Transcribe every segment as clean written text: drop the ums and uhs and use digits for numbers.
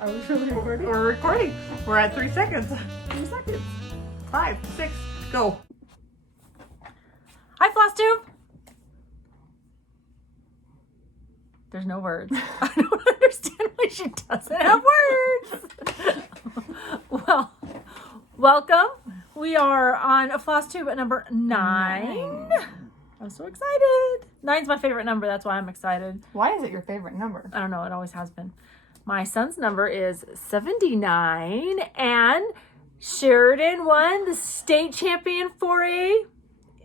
Are we really recording? We're recording. We're at 3 seconds. 2 seconds. 5, 6, go. Hi, Floss Tube. There's no words. I don't understand why she doesn't have words. Well, welcome. We are on a Floss Tube at number 9. I'm so excited. 9's my favorite number. That's why I'm excited. Why is it your favorite number? I don't know. It always has been. My son's number is 79, and Sheridan won the state champion 4A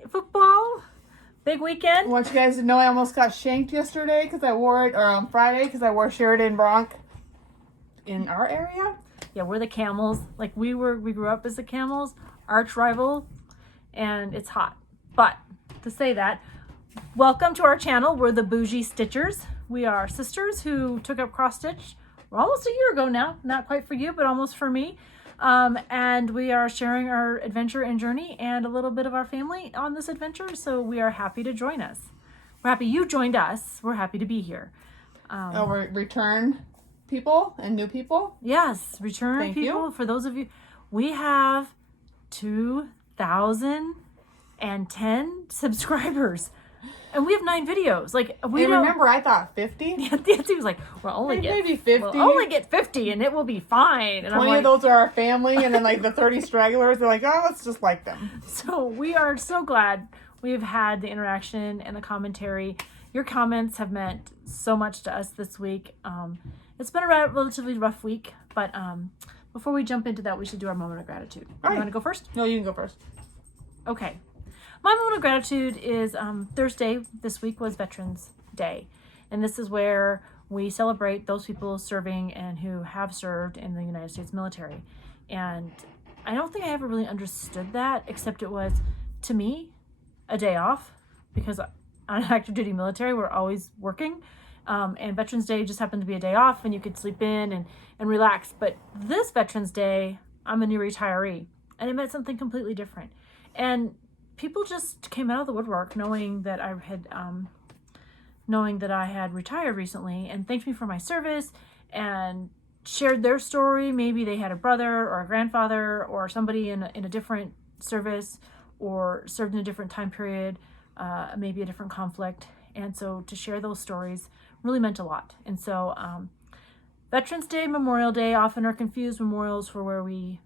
football. Big weekend. I want you guys to know I almost got shanked yesterday because I wore it, or on Friday because I wore Sheridan Bronc in our area. Yeah, we're the Camels. Like we grew up as the Camels, arch rival, and it's hot. But to say that, welcome to our channel. We're the Bougie Stitchers. We are sisters who took up cross stitch almost a year ago now. Not quite for you, but almost for me. And we are sharing our adventure and journey and a little bit of our family on this adventure. So we are happy to join us. We're happy you joined us. We're happy to be here. We're return people and new people. Yes, return Thank people. you. For those of you, we have 2,010 subscribers. And we have 9 videos. Like we don't remember, I thought 50. Nancy was like, "We'll only get Maybe 50. We'll only get 50, and it will be fine." And 20 I'm like, of those are our family, and then like the 30 stragglers. They're like, oh, let's just like them. so we are so glad we've had the interaction and the commentary. Your comments have meant so much to us this week. It's been a relatively rough week, but before we jump into that, we should do our moment of gratitude. You Right. want to go first? No, you can go first. Okay. My moment of gratitude is Thursday this week was Veterans Day. And this is where we celebrate those people serving and who have served in the United States military. And I don't think I ever really understood that, except it was, to me, a day off. Because on active duty military, we're always working. And Veterans Day just happened to be a day off and you could sleep in and relax. But this Veterans Day, I'm a new retiree. And it meant something completely different. And people just came out of the woodwork knowing that I had retired recently and thanked me for my service and shared their story. Maybe they had a brother or a grandfather or somebody in a different service or served in a different time period, maybe a different conflict. And so to share those stories really meant a lot. And so Veterans Day, Memorial Day often are confused memorials for where we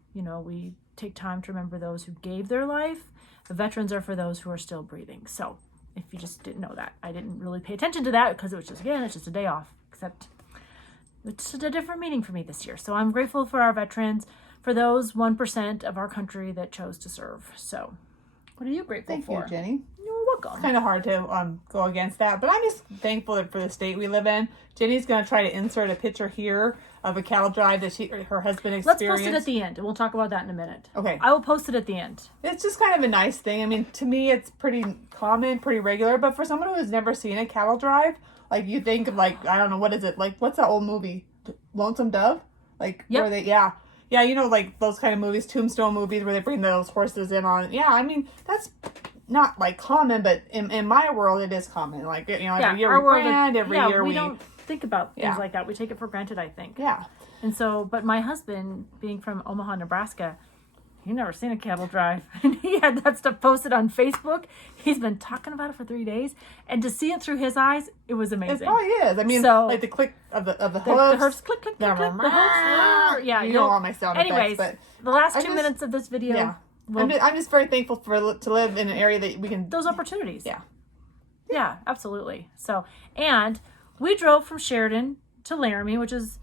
take time to remember those who gave their life. The veterans are for those who are still breathing. So if you just didn't know that, I didn't really pay attention to that because it was just, again, it's just a day off, except it's just a different meaning for me this year. So I'm grateful for our veterans, for those 1% of our country that chose to serve. So what are you grateful for? Thank you, Jenny. You're welcome. It's kind of hard to go against that, but I'm just thankful for the state we live in. Jenny's going to try to insert a picture here of a cattle drive that her husband experienced. Let's post it at the end, and we'll talk about that in a minute. Okay. I will post it at the end. It's just kind of a nice thing. I mean, to me, it's pretty common, pretty regular, but for someone who has never seen a cattle drive, like you think of like, I don't know, what is it? Like, what's that old movie? Lonesome Dove? Like, Yep. where they, yeah, you know, like those kind of movies, Tombstone movies where they bring those horses in on, yeah, I mean, that's not like common, but in my world, it is common. Like, you know, every year we brand, every year we don't think about things Yeah. like that. We take it for granted, I think. Yeah. And so, but my husband, being from Omaha, Nebraska, he never seen a cattle drive. And he had that stuff posted on Facebook. He's been talking about it for 3 days. And to see it through his eyes, it was amazing. It probably is. I mean, So- like the click of the The hooves. hoofs, click, click, click, click. The hoofs, yeah. You know all my sound Anyways, effects, the last I 2 just- minutes of this video, yeah. will- I'm just very thankful to live in an area that we can. those opportunities. Yeah. Yeah, absolutely. So, and we drove from Sheridan to Laramie, which is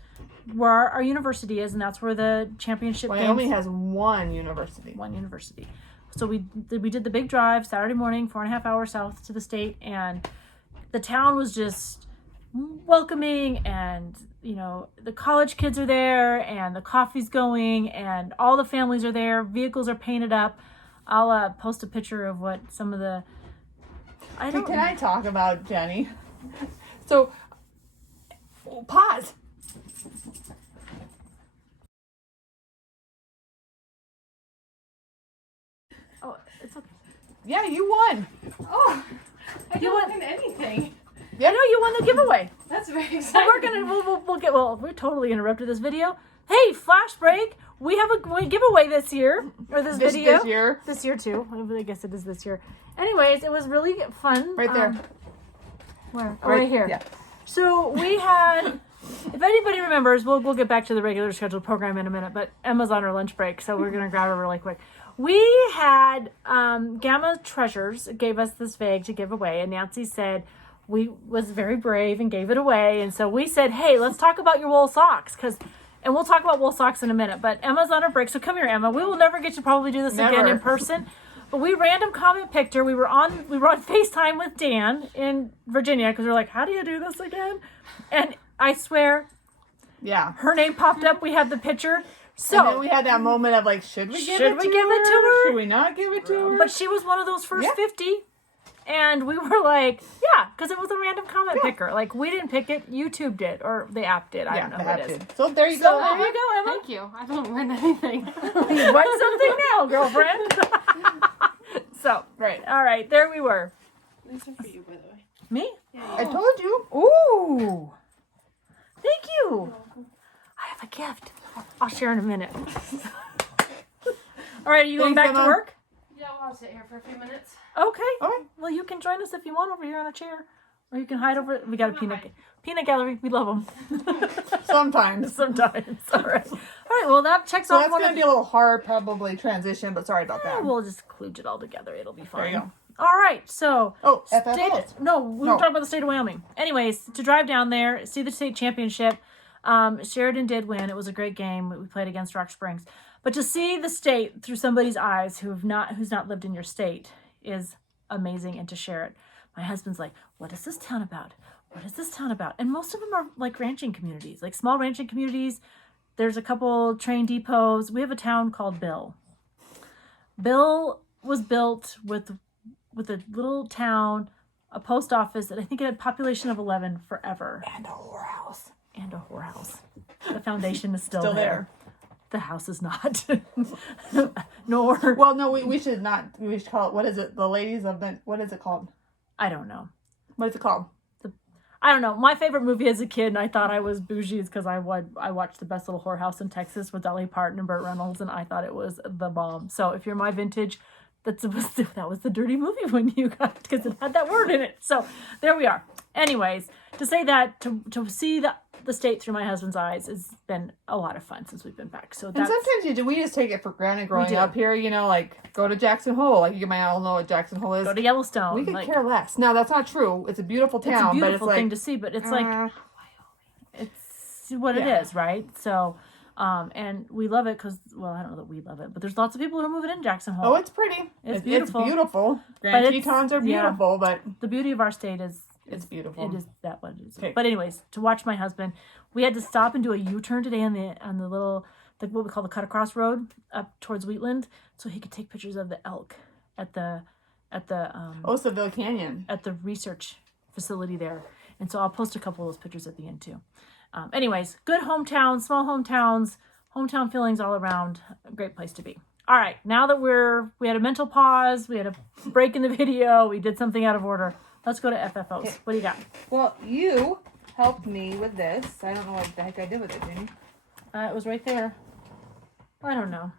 where our university is, and that's where the championship Wyoming games. has one university. One university. So we did the big drive Saturday morning, 4.5 hours south to the state, and the town was just welcoming, and you know, the college kids are there, and the coffee's going, and all the families are there. Vehicles are painted up. I'll post a picture of what some of the. Can I talk about Jenny? So, pause. Oh, it's okay. Yeah, you won. Oh, I You don't want- win anything. Yeah. I know you won the giveaway. That's very So exciting. we totally interrupted this video. Hey, flash break. We have a giveaway this year, or this video. This year. This year too. I guess it is this year. Anyways, it was really fun. Right there. Where? Oh, right here. Yeah. So we had, if anybody remembers, we'll get back to the regular scheduled program in a minute, but Emma's on her lunch break, so we're going to grab her really quick. We had, Gamma Treasures gave us this bag to give away, and Nancy said was very brave and gave it away, and so we said, hey, let's talk about your wool socks, and we'll talk about wool socks in a minute, but Emma's on her break, so come here, Emma. We will never get to probably do this again in person. But we random comment picked her. We were on FaceTime with Dan in Virginia because we're like, how do you do this again? And I swear, yeah, her name popped up. We had the picture. So and then we had that moment of like, should we give it to her? Should we not give it to her? But she was one of those first 50. And we were like, yeah, because it was a random comment picker. Like, we didn't pick it. YouTube did, or the app did. I don't know what it is. So there you So go. there you go, Emma. Thank you. I don't win anything. You won something now, girlfriend. So, Right. All right, there we were. These are for you, by the way. Me? I told you. Ooh. Thank you. I have a gift. I'll share in a minute. All right, are you going back to Emma. work? Yeah, I'll sit here for a few minutes. Okay. Okay. Well, you can join us if you want over here on a chair. Or you can hide over. We got a peanut gallery. We love them. Sometimes. Sometimes. All right. All right. Well, that checks So off that's one going of to be a little hard, probably, transition, but sorry about that. We'll just kludge it all together. It'll be fine. There you go. All right. So. Oh, state, FFOs. no, we were talking about the state of Wyoming. Anyways, to drive down there, see the state championship. Sheridan did win. It was a great game. We played against Rock Springs. But to see the state through somebody's eyes who's not lived in your state is amazing, and to share it. My husband's like, what is this town about? What is this town about? And most of them are like ranching communities, like small ranching communities. There's a couple train depots. We have a town called Bill. Bill was built with a little town, a post office, and I think it had a population of 11 forever. And a whorehouse. And a whorehouse. The foundation is still Still there. there. The house is not. Nor. Well, no, we should not. We should call it, what is it? The ladies of the, what is it called? I don't know. What is it called? I don't know. My favorite movie as a kid, and I thought I was bougie, is because I watched The Best Little Whorehouse in Texas with Dolly Parton and Burt Reynolds, and I thought it was the bomb. So if you're my vintage, that was the dirty movie when you got, because it had that word in it. So there we are. Anyways, to say that, to see the state through my husband's eyes has been a lot of fun since we've been back. So And that's, sometimes we just take it for granted growing do. up here, like go to Jackson Hole. Like you might all know what Jackson Hole is. go to Yellowstone. We could like, care less. No, that's not true. It's a beautiful town, it's a beautiful but it's like, thing to see, but it's like, it's what it is, right? So, and we love it because, well, I don't know that we love it, but there's lots of people who are moving in Jackson Hole. oh, it's pretty. It's beautiful. It's beautiful. Grand it's- Tetons are beautiful, but The beauty of our state is it's beautiful. it is that what it is. Okay. But anyways, to watch my husband, we had to stop and do a U-turn today on the little, what we call the cut across road up towards Wheatland, so he could take pictures of the elk at the Seville Canyon. at the research facility there. And so I'll post a couple of those pictures at the end too. Anyways, good hometowns, small hometowns, hometown feelings all around. A great place to be. All right, now that we had a mental pause, we had a break in the video, we did something out of order. Let's go to FFOs. Okay. What do you got? Well, you helped me with this. I don't know what the heck I did with it, Jenny. It was right there. I don't know.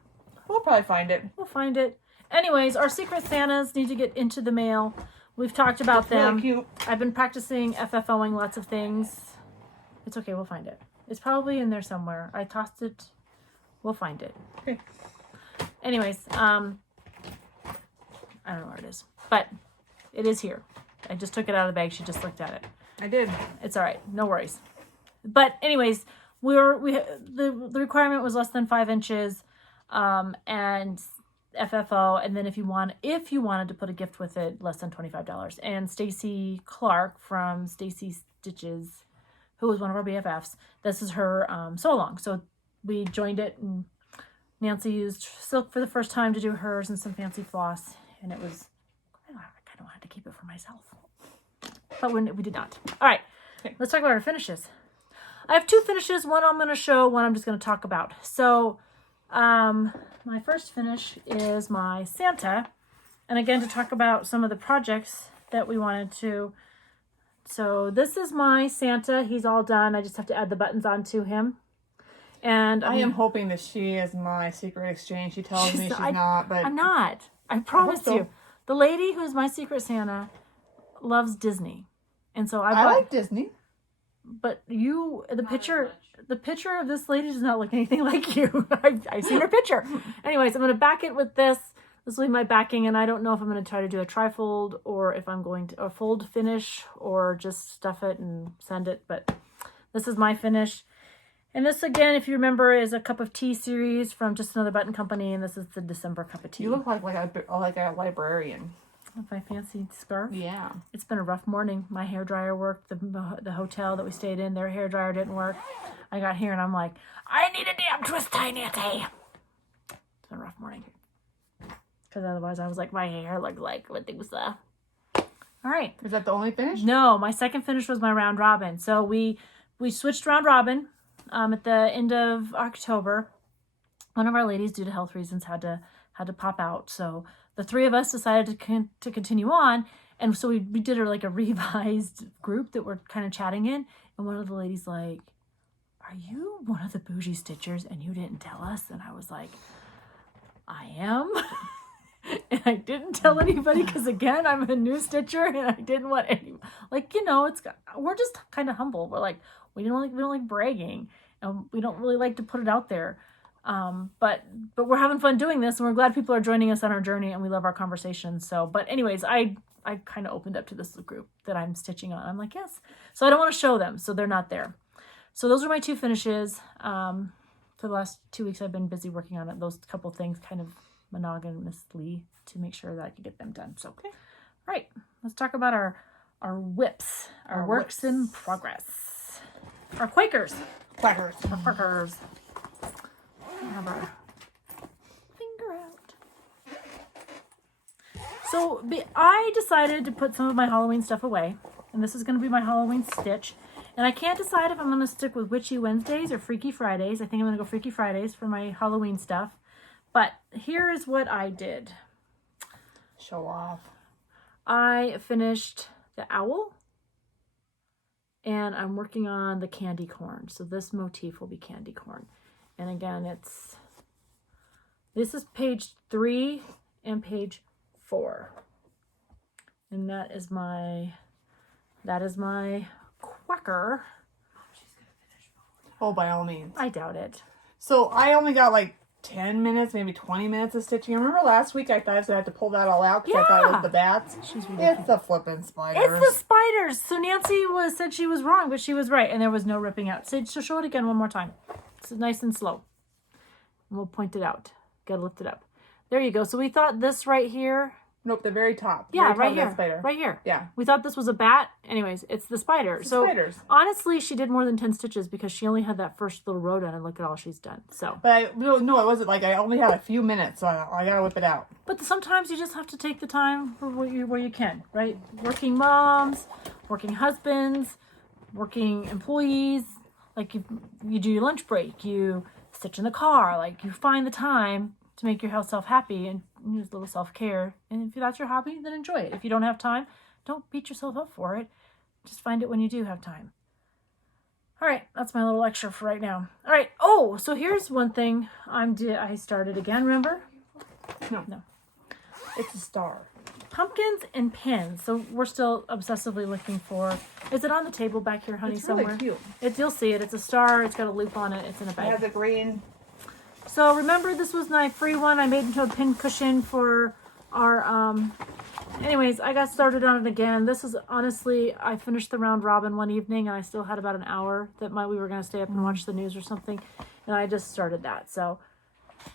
We'll probably find it. We'll find it. Anyways, our Secret Santas need to get into the mail. We've talked about them. Really cute. I've been practicing FFOing lots of things. It's okay, we'll find it. It's probably in there somewhere. I tossed it. We'll find it. Okay. Anyways, I don't know where it is, but it is here. I just took it out of the bag. She just looked at it. I did. It's all right. No worries. But anyways, the requirement was less than 5 inches, and FFO. And then if you wanted to put a gift with it, less than $25. And Stacie Clark from Stacie Stitches, who was one of our BFFs, this is her sew along. So we joined it, and Nancy used silk for the first time to do hers and some fancy floss, and it was, I kind of wanted to keep it for myself. But we did not. All right, let's talk about our finishes. I have 2 finishes. One I'm going to show, one I'm just going to talk about. So my first finish is my Santa. And again, to talk about some of the projects that we wanted to So this is my Santa. He's all done. I just have to add the buttons onto him. And I am hoping that she is my secret exchange. She tells me she's I'm not, but not. I promise so. you. The lady who's my secret Santa loves Disney. And so I like Disney. But you, the Not picture, as the picture of this lady does not look anything like you. I've seen her picture. Anyways, I'm going to back it with this. This will be my backing, and I don't know if I'm going to try to do a trifold or if I'm going to a fold finish or just stuff it and send it. But this is my finish. And this, again, if you remember, is a cup of tea series from Just Another Button Company, and this is the December cup of tea. You look like a librarian. With my fancy scarf. Yeah. It's been a rough morning. My hairdryer worked. The hotel that we stayed in, their hairdryer didn't work. I got here and I'm like, I need a damn twist tie, Nancy. It's been a rough morning. Because otherwise I was like, my hair looked like what things All right. Is that the only finish? No, my second finish was my round robin. So we switched round robin at the end of October. One of our ladies, due to health reasons, had to pop out. So the three of us decided to continue on. And so we did a revised group that we're kind of chatting in. And one of the ladies like, are you one of the Bougie Stitchers and you didn't tell us? And I was like, I am. And I didn't tell anybody because, again, I'm a new stitcher and I didn't want any, we're just kind of humble. We're like, we don't like bragging and we don't really like to put it out there. But we're having fun doing this and we're glad people are joining us on our journey and we love our conversations. So, but anyways, I kind of opened up to this group that I'm stitching on. I'm like, yes. So I don't want to show them. So they're not there. So those are my two finishes. For the last 2 weeks, I've been busy working on it. Those couple things kind of monogamously to make sure that I can get them done. So, okay. All right, let's talk about our whips, our works in progress, our Quakers. Our Quakers. Have our finger out. So I decided to put some of my Halloween stuff away, and this is going to be my Halloween stitch. And I can't decide if I'm going to stick with Witchy Wednesdays or Freaky Fridays. I think I'm going to go Freaky Fridays for my Halloween stuff. But here is what I did. Show off. I finished the owl, and I'm working on the candy corn. So this motif will be candy corn. And again, this is page 3 and page 4. And that is my Quaker. Oh, by all means. I doubt it. So I only got 10 minutes, maybe 20 minutes of stitching. Remember last week I thought I was going to have to pull that all out because I thought it was the bats? It's the flipping spiders. It's the spiders. So Nancy said she was wrong, but she was right. And there was no ripping out. So show it again one more time. It's nice and slow. And we'll point it out. Gotta lift it up. There you go. So we thought this right here. Nope, the very top. Yeah, very right top here. of that spider. Right here. Yeah. We thought this was a bat. Anyways, it's the spider. It's the spiders. Honestly, she did more than 10 stitches because she only had that first little row done, and look at all she's done. So. But no, it wasn't I only had a few minutes, so I gotta whip it out. But sometimes you just have to take the time for where you can, right? Working moms, working husbands, working employees. You do your lunch break, you stitch in the car, you find the time to make yourself happy and use a little self-care. And if that's your hobby, then enjoy it. If you don't have time, don't beat yourself up for it. Just find it when you do have time. All right, that's my little lecture for right now. All right. Oh, so here's one thing I started again, remember? No. It's a star. Pumpkins and pins. So we're still obsessively looking for. Is it on the table back here, honey, it's really somewhere? Cute. You'll see it. It's a star. It's got a loop on it. It's in a bag. It has a green. So remember, this was my free one. I made into a pin cushion for our. Anyways, I got started on it again. This is honestly, I finished the round robin one evening, and I still had about an hour that we were going to stay up and watch the news or something, and I just started that. So.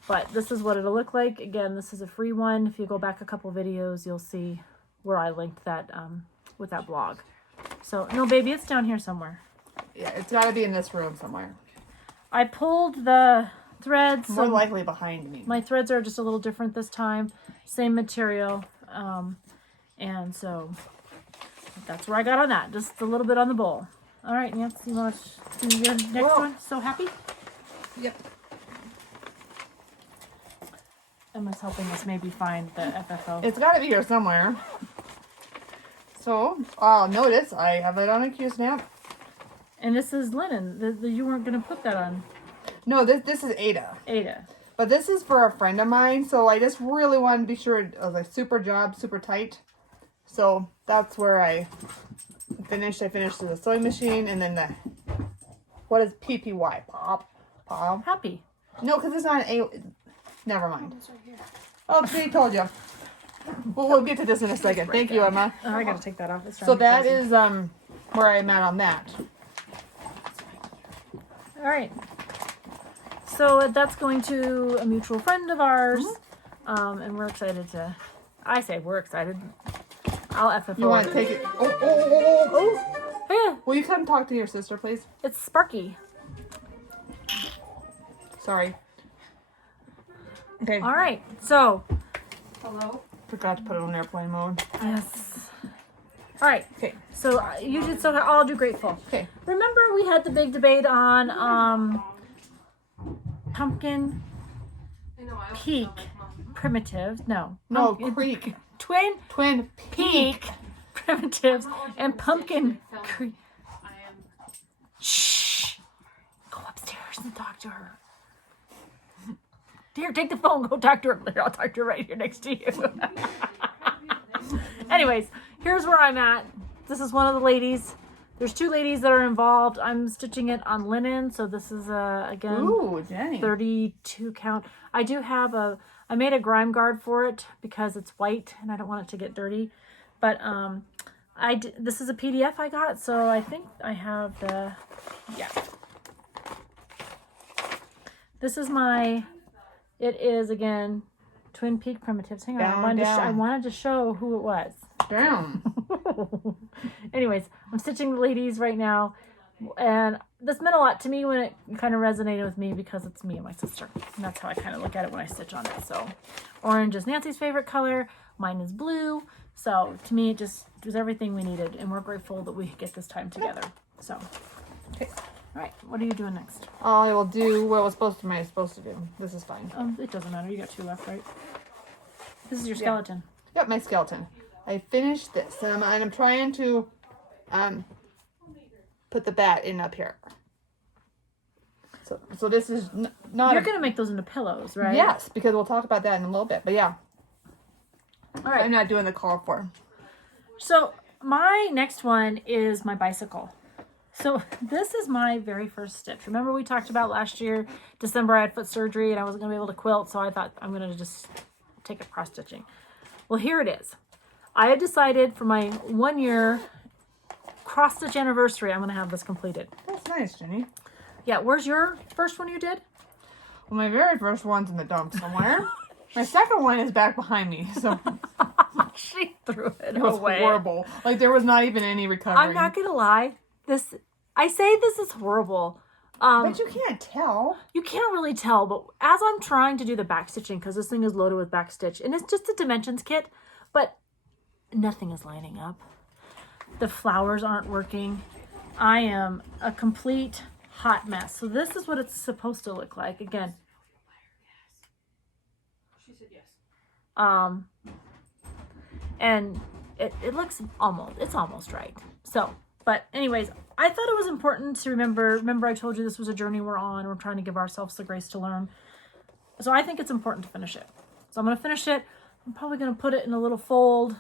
But this is what it'll look like. Again, this is a free one. If you go back a couple videos, you'll see where I linked that with that blog. So, no, baby, it's down here somewhere. Yeah, it's got to be in this room somewhere. I pulled the threads. More likely behind me. My threads are just a little different this time. Same material. And so that's where I got on that. Just a little bit on the bowl. All right, Nancy, you want to do your next one? So happy? Yep. Emma's helping us maybe find the FFO. It's got to be here somewhere. So, notice I have it on a Q-snap. And this is linen. You weren't going to put that on. No, this is Ada. Ada. But this is for a friend of mine, so I just really wanted to be sure it was a super job, super tight. So that's where I finished. I finished the sewing machine, and then the, what is PPY? Pop? Happy. No, because it's not an A. Never mind. It's right here. Oh, see, told you. We'll get to this in a second. Thank you, Emma. Oh, I got to take that off. It's So driving me that crazy. is where I'm at on that. All right. So that's going to a mutual friend of ours, and we're excited to. I say we're excited. I'll F it You want to take it? Oh! Yeah, Will you come talk to your sister, please? it's Sparky. Sorry. Okay. All right. So Hello? Forgot to put it on airplane mode. yes. All right. Okay. So you did so. I'll do grateful. Okay. Remember we had the big debate on pumpkin I know, I peak sound like Mom. primitives. No. No, Pumpkin- creek. Twin peak primitives and pumpkin creek. I am. Shh. Go upstairs and talk to her. Here, take the phone. Go talk to her. I'll talk to her right here next to you. Anyways, here's where I'm at. This is one of the ladies. There's two ladies that are involved. I'm stitching it on linen, so this is again Ooh, Jenny. 32 count. I do have I made a grime guard for it because it's white and I don't want it to get dirty. But this is a PDF I got, so I think I have yeah. This is it is again Twin Peak Primitives. Hang on, I wanted to show who it was. Damn. Anyways, I'm stitching the ladies right now, and this meant a lot to me when it kind of resonated with me because it's me and my sister, and that's how I kind of look at it when I stitch on it. So orange is Nancy's favorite color, mine is blue, so to me it just was everything we needed, and we're grateful that we get this time together. So Okay. all right, what are you doing next? I will do what was supposed to do. This is fine. It doesn't matter, you got two left, right? This is your skeleton. Yep, my skeleton. I finished this, and I'm trying to put the bat in up here. So this is not. You're gonna make those into pillows, right? Yes, because we'll talk about that in a little bit. But yeah, All right. I'm not doing the call for. So my next one is my bicycle. So this is my very first stitch. Remember we talked about last year, December, I had foot surgery and I wasn't gonna be able to quilt, so I thought I'm gonna just take it cross stitching. Well, here it is. I had decided for my 1 year cross stitch anniversary, I'm gonna have this completed. That's nice, Jenny. Yeah, where's your first one you did? Well, my very first one's in the dump somewhere. My second one is back behind me, so She threw it it was away. horrible. Like there was not even any recovery. I'm not gonna lie. I say this is horrible. But you can't tell. You can't really tell, but as I'm trying to do the back stitching, because this thing is loaded with back stitch, and it's just a dimensions kit, but nothing is lining up. The flowers aren't working. I am a complete hot mess. So this is what it's supposed to look like. Again, She said yes. and it looks almost right. So, but anyways, I thought it was important to remember I told you this was a journey we're on. We're trying to give ourselves the grace to learn. So I think it's important to finish it. So I'm going to finish it. I'm probably going to put it in a little fold,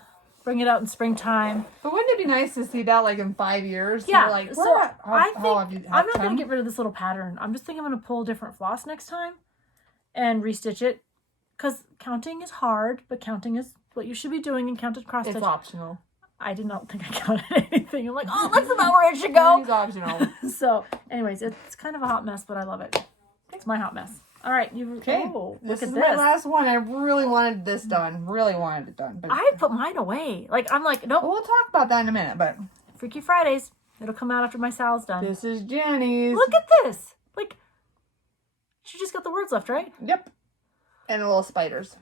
bring it out in springtime. But wouldn't it be nice to see that like in 5 years? Yeah, You're like, so I think I'm not going to get rid of this little pattern. I'm just thinking I'm going to pull a different floss next time and restitch it. Because counting is hard, but counting is what you should be doing in counted cross stitch. It's optional. I did not think I counted anything. I'm like, oh, that's about where it should go. It's optional. So, anyways, it's kind of a hot mess, but I love it. It's my hot mess. All right, Okay. Oh, This look is at my this. last one. I really wanted this done. Really wanted it done. But I put mine away. Like, I'm like, nope. we'll talk about that in a minute. But Freaky Fridays. It'll come out after my sal's done. this is Jenny's. Look at this. Like, she just got the words left, right? Yep. And the little spiders.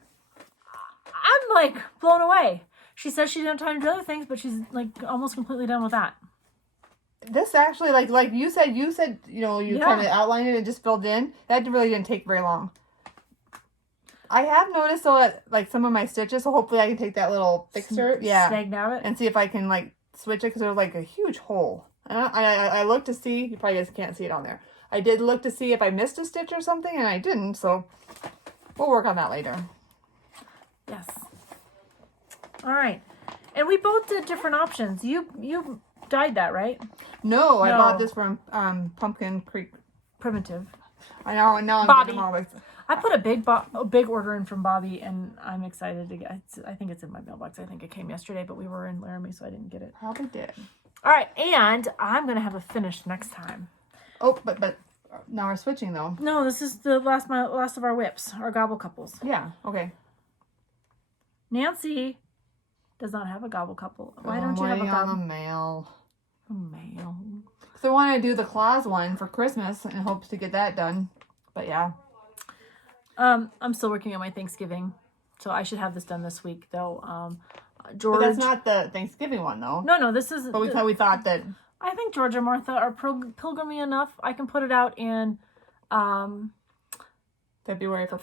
I'm like blown away. She says she didn't have time to do other things, but she's like almost completely done with that. This actually, like you said, you Yeah. kind of outlined it and just filled in. That really didn't take very long. I have noticed though that like some of my stitches, so hopefully I can take that little fixer, Snag nab it. and see if I can like switch it because there's like a huge hole. And I looked to see, you probably guys can't see it on there. I did look to see if I missed a stitch or something, and I didn't, so we'll work on that later. Yes. All right. And we both did different options. You dyed that, right? No, I No. bought this from Pumpkin Creek. Primitive. I know, now I'm Bobbie. getting them all. I put a big order in from Bobbie, and I'm excited to get. I think it's in my mailbox. I think it came yesterday, but we were in Laramie, so I didn't get it. Probably did. All right, and I'm gonna have a finish next time. Oh, but now we're switching though. No, this is the last of our whips, our gobble couples. Yeah. Okay. Nancy does not have a gobble couple. Why don't you have a waiting on gobble? the mail? Mail. So I want to do the claws one for Christmas and hopes to get that done. But yeah. I'm still working on my Thanksgiving, so I should have this done this week, though. George. But that's not the Thanksgiving one though. No, this is. But we thought that. I think George and Martha are pilgrimy enough. I can put it out in February for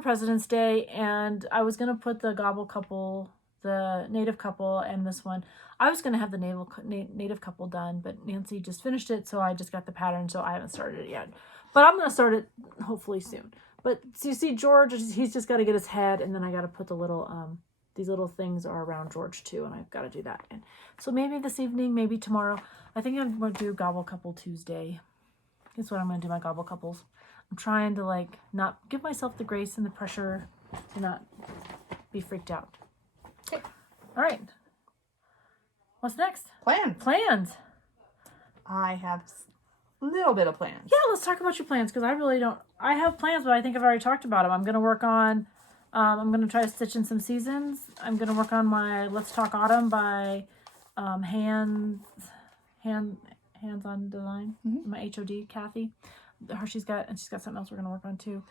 President's Day, and I was gonna put the gobble couple, the native couple, and this one. I was gonna have the native couple done, but Nancy just finished it, so I just got the pattern, so I haven't started it yet. But I'm gonna start it hopefully soon. But so you see, George, he's just got to get his head, and then I got to put the little these little things are around George too, and I've got to do that. And so maybe this evening, maybe tomorrow. I think I'm going to do Gobble Couple Tuesday. That's what I'm going to do, my Gobble Couples. I'm trying to like not give myself the grace and the pressure to not be freaked out. Okay. All right. What's next? Plans. I have a little bit of plans. Yeah, let's talk about your plans, because I really don't. I have plans, but I think I've already talked about them. I'm going to work on. I'm going to try to stitch in some seasons. I'm going to work on my Let's Talk Autumn by Hands on Design. Mm-hmm. My HOD, Kathy. She's got something else we're going to work on too.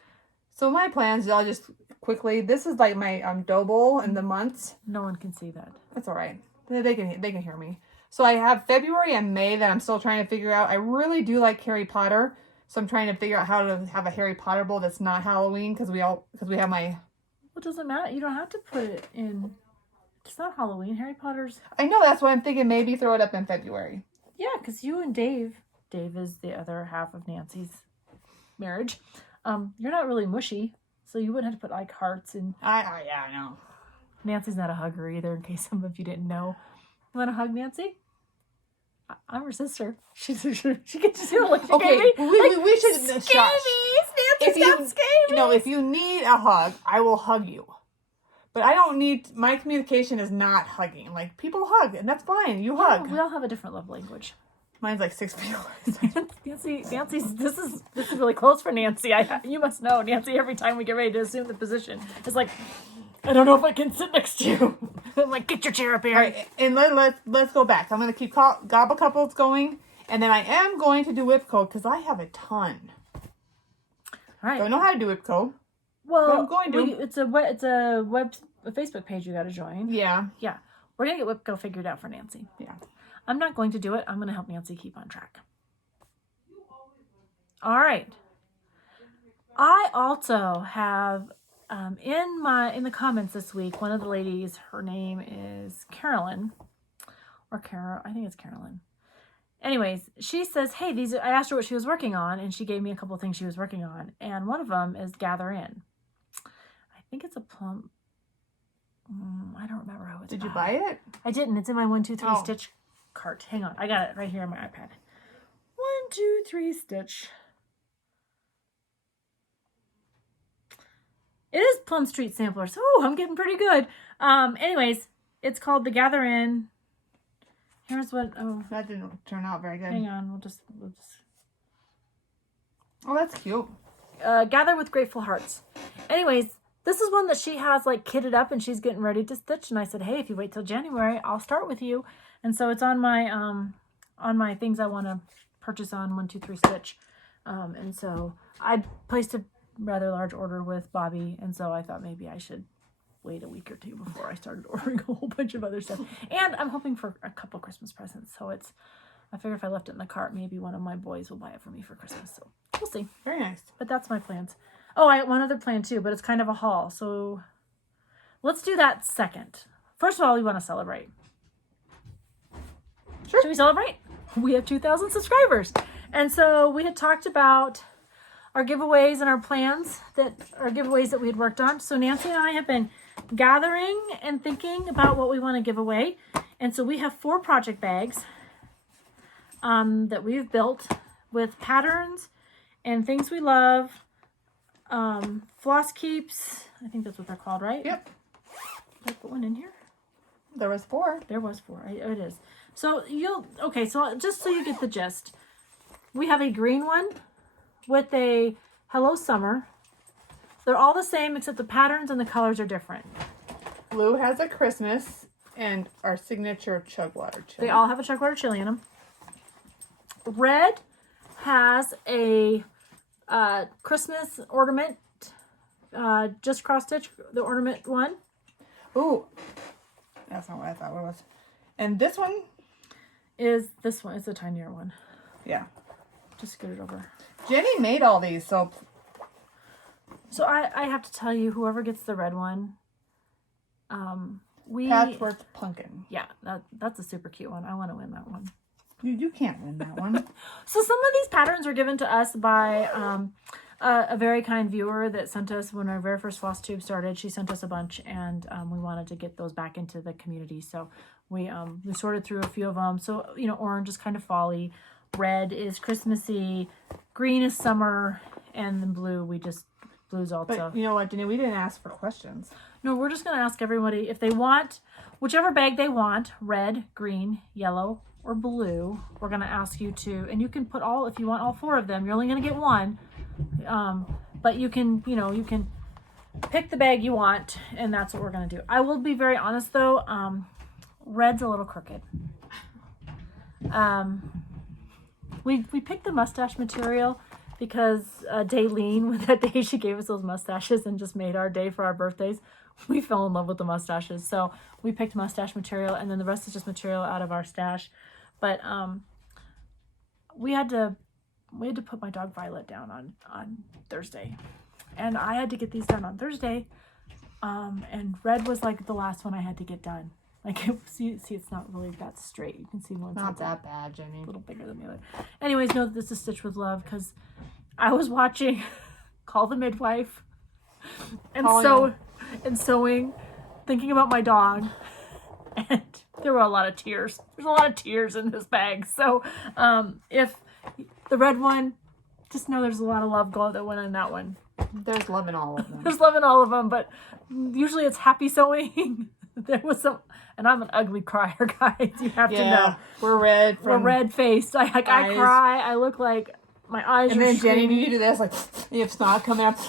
So my plans, I'll just quickly. This is like my double in the months. No one can see that. That's all right. They can hear me. So I have February and May that I'm still trying to figure out. I really do like Harry Potter, so I'm trying to figure out how to have a Harry Potter bowl that's not Halloween because we have my. Well, it doesn't matter. You don't have to put it in. It's not Halloween. Harry Potter's. I know, that's why I'm thinking maybe throw it up in February. Yeah, because you and Dave is the other half of Nancy's marriage. You're not really mushy, so you wouldn't have to put like hearts and. Yeah, I know. Nancy's not a hugger either, in case some of you didn't know. You want to hug Nancy? I'm her sister. She gets you know, like, Okay, we should scabies. shush. Nancy's got scabies. If you need a hug, I will hug you. But I don't need, my communication is not hugging. Like, people hug, and that's fine. You hug. We all have a different love language. Mine's like 6 feet away. Nancy's, this is really close for Nancy. You must know, Nancy, every time we get ready to assume the position, it's like, I don't know if I can sit next to you. I'm like, get your chair up here. All right, and let's go back. I'm going to keep Gobble Couples going, and then I am going to do whip code because I have a ton. All right. Don't know how to do whip code. Well, but I'm going to. It's a Facebook page you got to join. Yeah. Yeah. We're going to get whip code figured out for Nancy. Yeah. I'm not going to do it. I'm going to help Nancy keep on track. All right. I also have in the comments this week, one of the ladies, her name is Carolyn, or Carol, I think it's Carolyn. Anyways, she says, hey, I asked her what she was working on, and she gave me a couple of things she was working on, and one of them is Gather In. I think it's a plum. I don't remember how it's. Did you buy it? I didn't. It's in my 1, 2, 3 stitch cart. Hang on, I got it right here on my iPad. 1, 2, 3 stitch. It is Plum Street Samplers. Oh, I'm getting pretty good. Anyways, it's called the Gather In. Here's what. Oh, that didn't turn out very good. Hang on, we'll just. Oh, that's cute. Gather with Grateful Hearts. Anyways, this is one that she has like kitted up and she's getting ready to stitch. And I said, hey, if you wait till January, I'll start with you. And so it's on my things I want to purchase on 1, 2, 3 stitch. And so I placed a rather large order with Bobbie, and so I thought maybe I should wait a week or two before I started ordering a whole bunch of other stuff. And I'm hoping for a couple Christmas presents, so I figure if I left it in the cart, maybe one of my boys will buy it for me for Christmas. So we'll see. Very nice. But that's my plans. Oh, I have one other plan too, but it's kind of a haul. So let's do that second. First of all, we want to celebrate. Sure. Should we celebrate? We have 2,000 subscribers. And so we had talked about our giveaways and our plans our giveaways that we had worked on. So Nancy and I have been gathering and thinking about what we want to give away. And so we have 4 project bags that we've built with patterns and things we love. Floss keeps, I think that's what they're called, right? Yep. Did I put one in here? There was 4. There was 4. It is. So so just so you get the gist, we have a green one with a Hello Summer. They're all the same except the patterns and the colors are different. Blue has a Christmas and our signature Chugwater chili. They all have a Chugwater chili in them. Red has a Christmas ornament, just cross stitch the ornament one. Ooh, that's not what I thought it was. And this one is this one. It's a tinier one. Yeah. Just scoot it over. Jenny made all these, so I have to tell you, whoever gets the red one, Patchwork Pumpkin. Yeah, that's a super cute one. I want to win that one. You can't win that one. So some of these patterns were given to us by a very kind viewer that sent us when our very first Floss Tube started. She sent us a bunch, and we wanted to get those back into the community. So we sorted through a few of them. So orange is kind of fall-y, red is Christmassy, green is summer, and then blue's also. But you know what, Jenny? We didn't ask for questions. No, we're just gonna ask everybody if they want whichever bag they want, red, green, yellow, or blue. We're gonna ask you to, and you can put if you want all 4 of them. You're only gonna get one, but you can pick the bag you want, and that's what we're gonna do. I will be very honest though, red's a little crooked. We picked the mustache material because Daylene, that day she gave us those mustaches and just made our day for our birthdays. We fell in love with the mustaches, so we picked mustache material, and then the rest is just material out of our stash. But we had to put my dog Violet down on Thursday, and I had to get these done on Thursday. And red was like the last one I had to get done. Like, see, it's not really that straight. You can see one. Not that bad, Jenny. A little bigger than the other. Anyways, know that this is Stitch with Love because I was watching Call the Midwife and sewing, thinking about my dog, and there were a lot of tears. There's a lot of tears in this bag. So if the red one, just know there's a lot of love that went in that one. There's love in all of them. There's love in all of them, but usually it's happy sewing. There was some, and I'm an ugly crier, guys. You have to know. We're red. We're red faced. I cry. I look like my eyes and are then screaming. Jenny, you do this, like, you have snot coming out.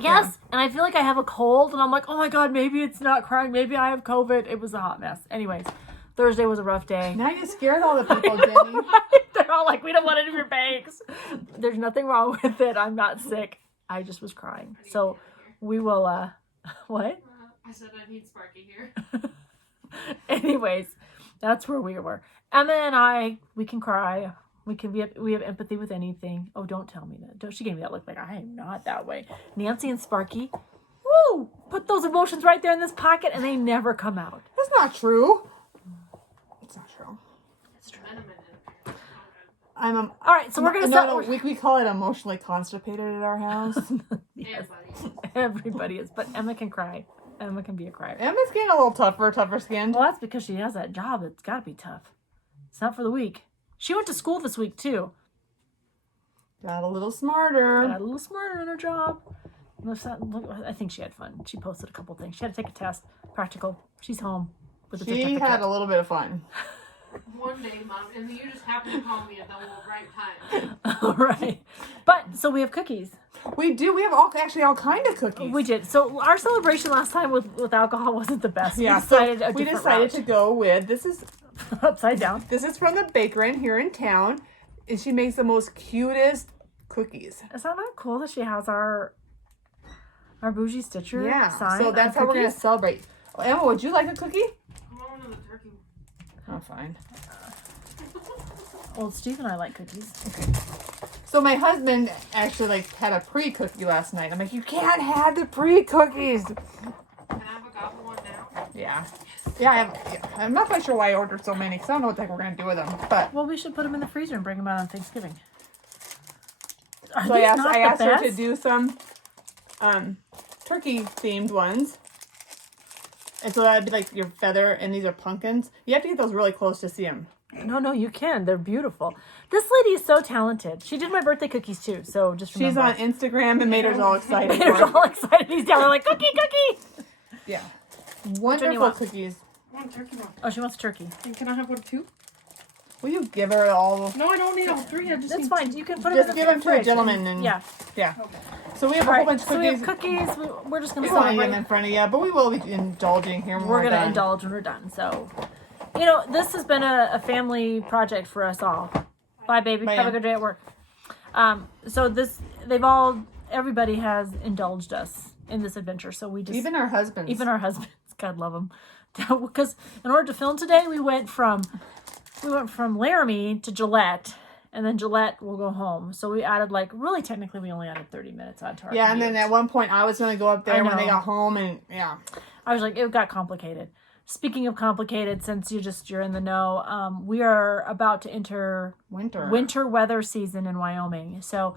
Yes, and I feel like I have a cold, and I'm like, oh my god, maybe it's not crying. Maybe I have COVID. It was a hot mess. Anyways, Thursday was a rough day. Now you scared all the people, Jenny. They're all like, we don't want any of your bags. There's nothing wrong with it. I'm not sick. I just was crying. So we will, what? I said I need Sparky here. Anyways, that's where we were. Emma and I, we can cry. We have empathy with anything. Oh, don't tell me that. She gave me that look like I am not that way. Nancy and Sparky, woo, put those emotions right there in this pocket and they never come out. That's not true. It's not true. It's true. All right, so we're gonna start. We call it emotionally constipated at our house. Yes, everybody is, but Emma can cry. Emma can be a crier. Emma's getting a little tougher skinned. Well, that's because she has that job. It's got to be tough. It's not for the weak. She went to school this week too. Got a little smarter. Got a little smarter in her job. I think she had fun. She posted a couple things. She had to take a test, practical. She's home with a certificate. She had a little bit of fun. One day, Mom, and you just happened to call me at the right time. All right. But, so we have cookies. We do. We have all kind of cookies. We did. So our celebration last time with alcohol wasn't the best. Yeah, we decided to go with, this is upside down. This is from the bakery here in town, and she makes the most cutest cookies. Is that not cool that she has our Bougie Stitcher sign? So that's how we're going to celebrate. Oh, Emma, would you like a cookie? I want one of the turkey. Oh, fine. Well, Steve and I like cookies. Okay. So my husband actually had a pre-cookie last night. I'm like, you can't have the pre-cookies. Can I have a gobble one now? Yeah. Yeah, I'm not quite sure why I ordered so many because I don't know what the heck we're going to do with them. But Well, we should put them in the freezer and bring them out on Thanksgiving. Are so these I not the asked her to best? do some turkey themed ones. And so that'd be like your feather, and these are pumpkins. You have to get those really close to see them. No, you can. They're beautiful. This lady is so talented. She did my birthday cookies too, so just remember. She's on Instagram and made us all excited. They're for it. all excited. He's down there like, cookie. Yeah. one you Wonderful want? cookies. I want turkey one. Oh, she wants turkey. And can I have one too? Will you give her all? No, I don't need all three. I just That's need fine. You can put them Just in the give them to a fridge gentleman and yeah. yeah. Okay. So we have a All whole right. bunch of So we have cookies. cookies. We're just gonna We won't eat them celebrate. in front of you, but we will be indulging here when We're we're gonna done. indulge when we're done. So, you know, this has been a family project for us all. Bye, baby. Bye, Have a Em. good day at work. So everybody has indulged us in this adventure. So we just Even our husbands. even our husbands, God love them, because in order to film today, we went from Laramie to Gillette, and then Gillette will go home. So we added really technically we only added 30 minutes onto our Yeah, and then commute. at one point I was going to go up there I when they know. got home, and yeah. I was like, it got complicated. Speaking of complicated, since you're in the know, we are about to enter winter weather season in Wyoming. So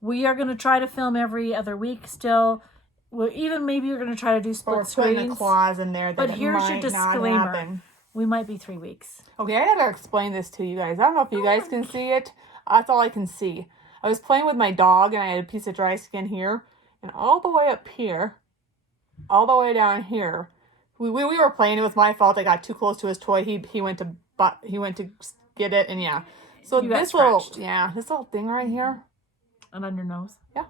we are going to try to film every other week still. Maybe we're going to try to do But we're split putting a screens. clause in there that But it here's might your not disclaimer. happen. We might be 3 weeks. Okay, I gotta explain this to you guys. I don't know if you guys can see it. That's all I can see. I was playing with my dog, and I had a piece of dry skin here, and all the way up here, all the way down here. We were playing. It was my fault. I got too close to his toy. He went to get it, and yeah. So You got this scratched. this little thing right here, And on your nose. it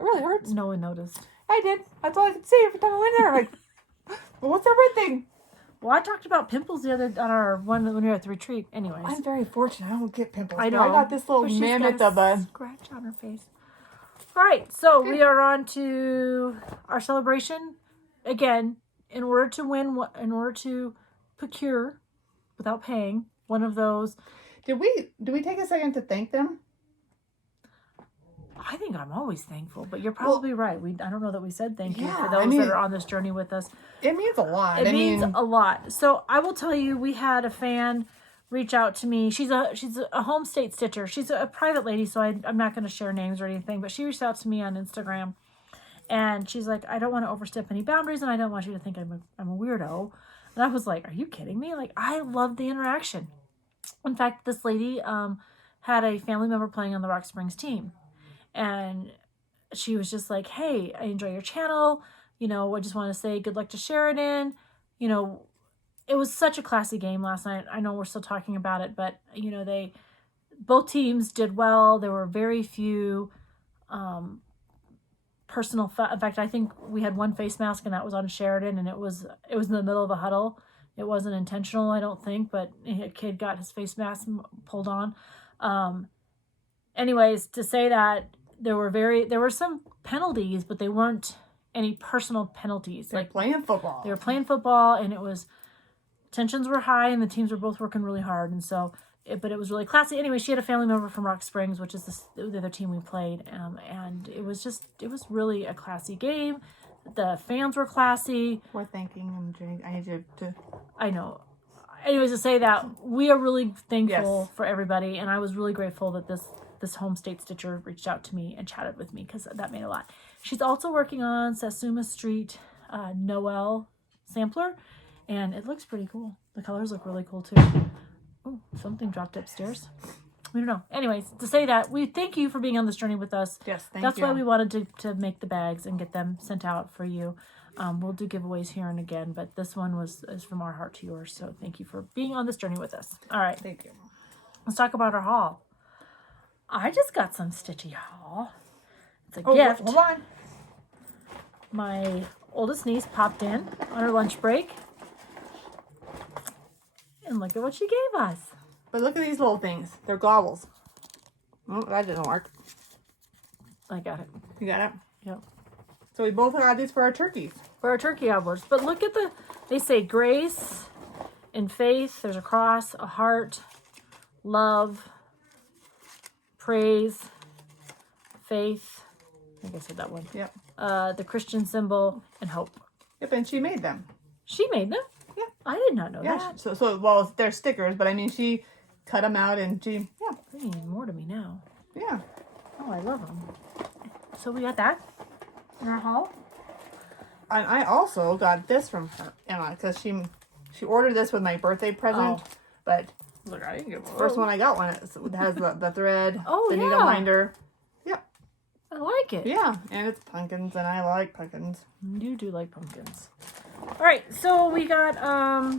really hurts. No one noticed. I did. That's all I could see every time I went there. Like, well, what's that red thing? Well, I talked about pimples on our one when we were at the retreat. Anyways. I'm very fortunate. I don't get pimples. I but know. I got this little But she's mammoth got of a. scratch on her face. All right, so we are on to our celebration again. In order to procure without paying one of those, Did we take a second to thank them? I think I'm always thankful. But you're probably right. I don't know that we said thank you for those I mean, that are on this journey with us. It means a lot. It means a lot. So I will tell you, we had a fan reach out to me. She's a home state stitcher. She's a private lady, so I'm not going to share names or anything. But she reached out to me on Instagram, and she's like, I don't want to overstep any boundaries, and I don't want you to think I'm a weirdo. And I was like, are you kidding me? Like, I love the interaction. In fact, this lady had a family member playing on the Rock Springs team, and she was just like, hey, I enjoy your channel. You know, I just want to say good luck to Sheridan. You know, it was such a classy game last night. I know we're still talking about it, but, you know, both teams did well. There were very few personal, in fact, I think we had one face mask, and that was on Sheridan, and it was in the middle of a huddle. It wasn't intentional, I don't think, but a kid got his face mask pulled on. Anyways, to say that there were some penalties, but they weren't any personal penalties. They're playing football. They were playing football, and tensions were high, and the teams were both working really hard, and so, but it was really classy. Anyway, she had a family member from Rock Springs, which is the other team we played, and it was really a classy game. The fans were classy. We're thanking them, Jane. I need to. I know. Anyways, to say that, we are really thankful Yes. for everybody, and I was really grateful that this home state stitcher reached out to me and chatted with me, because that made a lot. She's also working on Satsuma Street Noel sampler, and it looks pretty cool. The colors look really cool too. Oh, something dropped upstairs. We don't know. Anyways, to say that, we thank you for being on this journey with us. Yes, That's why we wanted to make the bags and get them sent out for you. We'll do giveaways here and again, but this one is from our heart to yours. So thank you for being on this journey with us. All right, Thank you. let's talk about our haul. I just got some Stitchy haul. It's a gift. Hold on. My oldest niece popped in on her lunch break. And look at what she gave us. But look at these little things. They're gobbles. Oh, that didn't work. I got it. You got it? Yep. So we both got these for our turkeys. For our turkey hours. But look at they say grace and faith. There's a cross, a heart, love, praise, faith. I think I said that one. Yep. The Christian symbol, and hope. Yep, and she made them. She made them? Yeah. I did not know Yeah. that. So well, they're stickers, but I mean, she cut them out and she, yeah. They mean more to me now. Yeah. Oh, I love them. So we got that in our haul. And I also got this from her, Emma, because she ordered this with my birthday present, but Look, I didn't get one. first one I got one, it has the thread, Oh, the yeah. needle minder. I like it. Yeah, and it's pumpkins, and I like pumpkins. You do like pumpkins. All right, so we got our.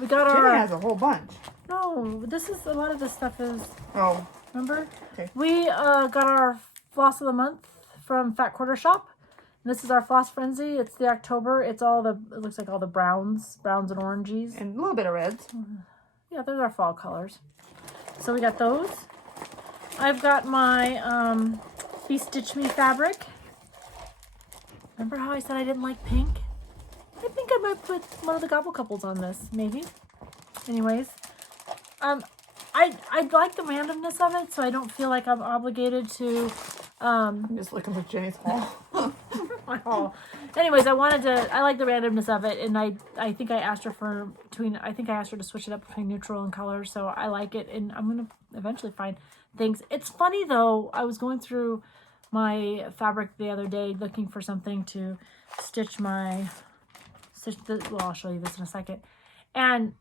Jenny has a whole bunch. No, this is a lot of this stuff is. Oh, Remember? Okay. We got our floss of the month from Fat Quarter Shop. And this is our floss frenzy. It's the October. It's all the. It looks like all the browns and oranges. and a little bit of reds. Yeah, those are fall colors. So we got those. I've got my Be Stitch Me fabric. Remember how I said I didn't like pink? I think I might put one of the gobble couples on this, maybe. Anyways, I like the randomness of it, so I don't feel like I'm obligated to. I'm just looking for Jenny's haul. My haul. Anyways, I like the randomness of it, and I think I asked her to switch it up between neutral and color, so I like it, and I'm gonna eventually find things. It's funny though, I was going through my fabric the other day looking for something to I'll show you this in a second, and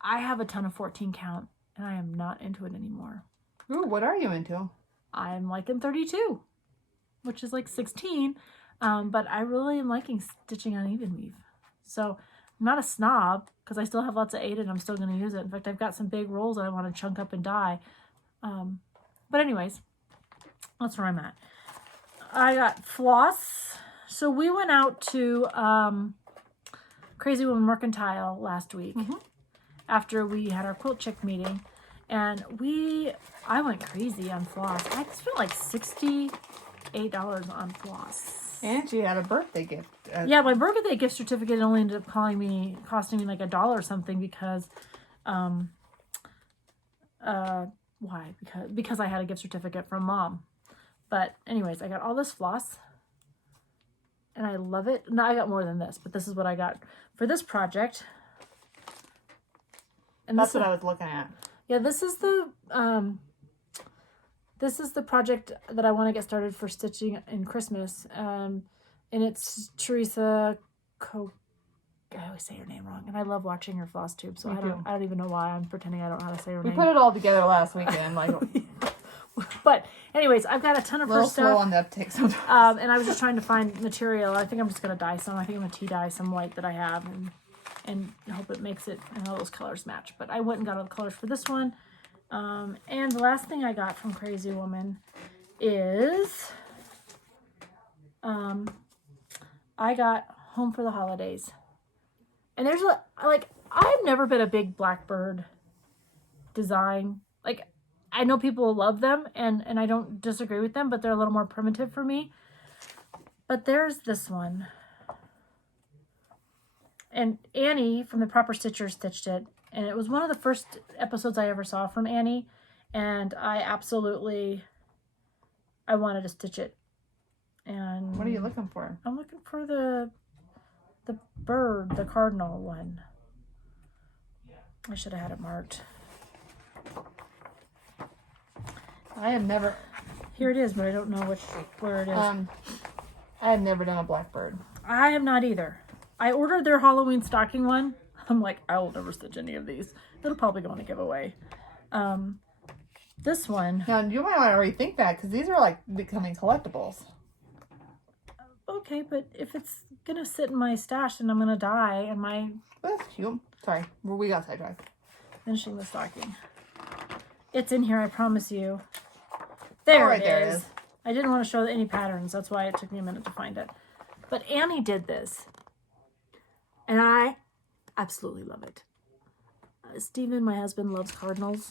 I have a ton of 14 count, and I am not into it anymore. Ooh, what are you into? I'm liking 32, which is like 16. But I really am liking stitching on even weave. So I'm not a snob because I still have lots of 8 and I'm still going to use it. In fact, I've got some big rolls that I want to chunk up and dye. But anyways, that's where I'm at. I got floss. So we went out to Crazy Woman Mercantile last week after we had our quilt chick meeting. And I went crazy on floss. I spent like $68 on floss. And she had a birthday gift. Yeah, my birthday gift certificate only ended up costing me like $1 or something because, why? Because I had a gift certificate from Mom. But anyways, I got all this floss, and I love it. No, I got more than this, but this is what I got for this project. And That's what I was looking at. Yeah, this is the project that I want to get started for stitching in Christmas. And it's Teresa I always say her name wrong, and I love watching her floss tube, so I don't even know why I'm pretending I don't know how to say her name. We put it all together last weekend, like. But anyways, I've got a ton of her stuff. Slow on the uptake sometimes. And I was just trying to find material. I think I'm just gonna dye some. I think I'm gonna tea dye some white that I have, and hope it makes it and all those colors match. But I went and got all the colors for this one. And the last thing I got from Crazy Woman is I got Home for the Holidays. And there's I've never been a big Blackbird design. Like, I know people love them, and I don't disagree with them, but they're a little more primitive for me. But there's this one. And Annie from the Proper Stitcher stitched it. And it was one of the first episodes I ever saw from Annie. And I wanted to stitch it. And What are you looking for? I'm looking for the bird, the cardinal one. I should have had it marked. I have never. Here it is, but I don't know where it is. I have never done a Blackbird. I have not either. I ordered their Halloween stocking one. I'm like, I will never stitch any of these. It'll probably go on a giveaway. This one. Now, you might want to rethink that because these are like becoming collectibles. Okay, but if it's going to sit in my stash and I'm going to die, That's cute. Sorry, we got sidetracked. finishing the stocking. It's in here, I promise you. There, right, there it is. is. I didn't want to show any patterns. That's why it took me a minute to find it. But Annie did this. And I absolutely love it. Stephen, my husband, loves cardinals.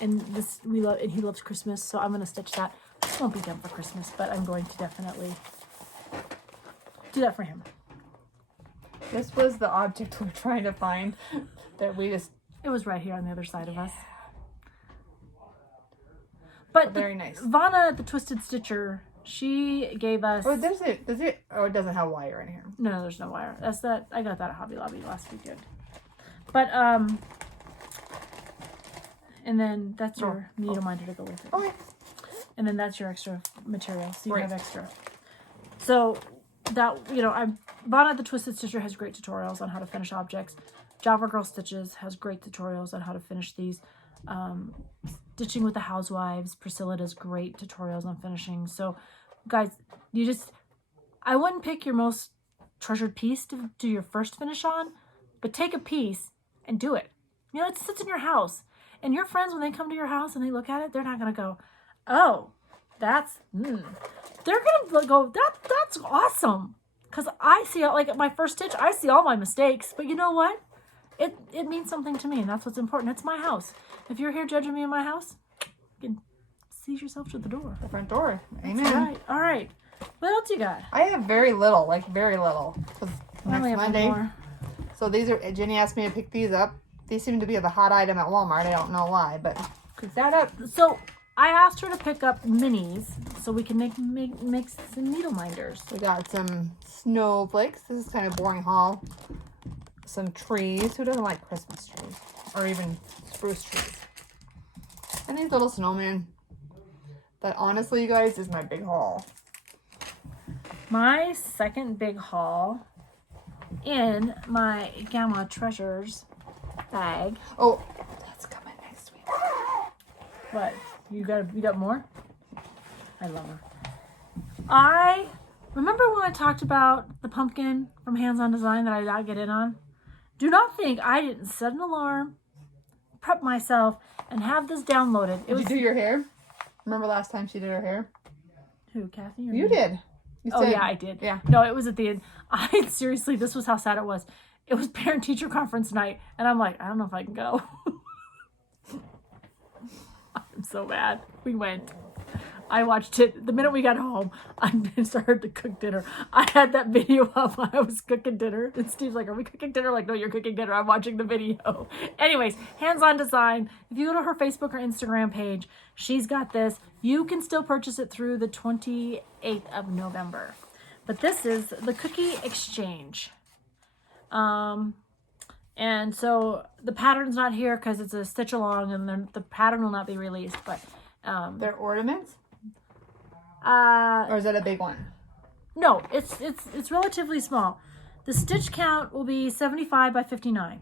And he loves Christmas, so I'm going to stitch that. This won't be done for Christmas, but I'm going to definitely do that for him. This was the object we're trying to find that we just. It was right here on the other side of us. But Very nice. Vanna, the Twisted Stitcher, She gave us. Oh, does it? Oh, it doesn't have wire in here. No, there's no wire. That's that. I got that at Hobby Lobby last weekend. But and then that's your needle minder to go with it. Okay. And then that's your extra material, so you Right. have extra. So that I Bonnet the Twisted Stitcher has great tutorials on how to finish objects. Java Girl Stitches has great tutorials on how to finish these. Stitching with the Housewives, Priscilla does great tutorials on finishing. So, guys, I wouldn't pick your most treasured piece to do your first finish on, but take a piece and do it. It sits in your house. And your friends, when they come to your house and they look at it, they're not going to go, oh, they're going to go, that's awesome. Because I see, like at my first stitch, I see all my mistakes. But you know what? It means something to me, and that's what's important. It's my house. If you're here judging me in my house, you can seize yourself to the door. The front door. Amen. That's right. All right. What else you got? I have very little, like very little. I only Next have Monday. more. So these are, Jenny asked me to pick these up. These seem to be the hot item at Walmart. I don't know why, but pick that up. So I asked her to pick up minis so we can make some needle minders. We got some snowflakes. This is kind of boring haul. Some trees. Who doesn't like Christmas trees? Or even spruce trees. And these little snowmen. That honestly, you guys, is my big haul. My second big haul in my Gamma Treasures bag. Oh, that's coming next week. What? You got more? I love her. I remember when I talked about the pumpkin from Hands On Design that I did not get in on. Do not think I didn't set an alarm, prep myself, and have this downloaded. Did you do your hair? Remember last time she did her hair? Who, Kathy? Or You me? did. You Oh said- yeah, I did. Yeah. No, it was at the end. Seriously, this was how sad it was. It was parent teacher conference night, and I'm like, I don't know if I can go. I'm so mad. We went. I watched it the minute we got home. I started to cook dinner. I had that video up while I was cooking dinner, and Steve's like, "Are we cooking dinner?" I'm like, no, you're cooking dinner. I'm watching the video. Anyways, Hands On Design. If you go to her Facebook or Instagram page, she's got this. You can still purchase it through the 28th of November. But this is the Cookie Exchange. And so the pattern's not here because it's a stitch along, and the pattern will not be released. But They're ornaments? uh, Or is that a big one? no, it's relatively small. The stitch count will be 75 by 59,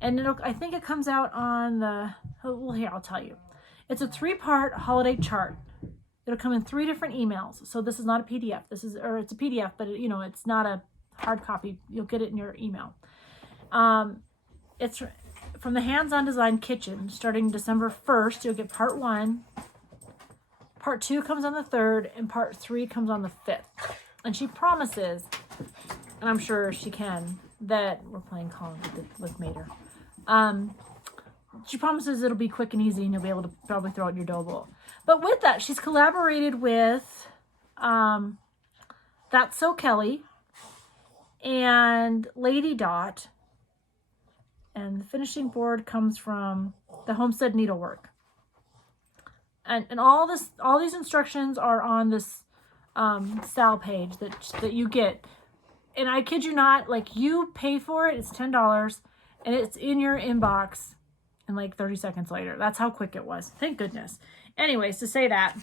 and I think it comes out on the. Well, here I'll tell you. It's a 3-part holiday chart. It'll come in 3 different emails. So this is not a PDF. It's a PDF, but it's not a hard copy. You'll get it in your email. It's from the Hands On Design Kitchen. Starting December 1st, you'll get part 1. Part 2 comes on the 3rd, and part 3 comes on the 5th. And she promises, and I'm sure she can, that we're playing Colin with Mater. She promises it'll be quick and easy, and you'll be able to probably throw it in your dough bowl. But with that, she's collaborated with That's So Kelly and Lady Dot. And the finishing board comes from the Homestead Needlework. And all these instructions are on this SAL page that you get. And I kid you not, like, you pay for it, it's $10, and it's in your inbox in like 30 seconds later. That's how quick it was. Thank goodness. Anyways, to say that,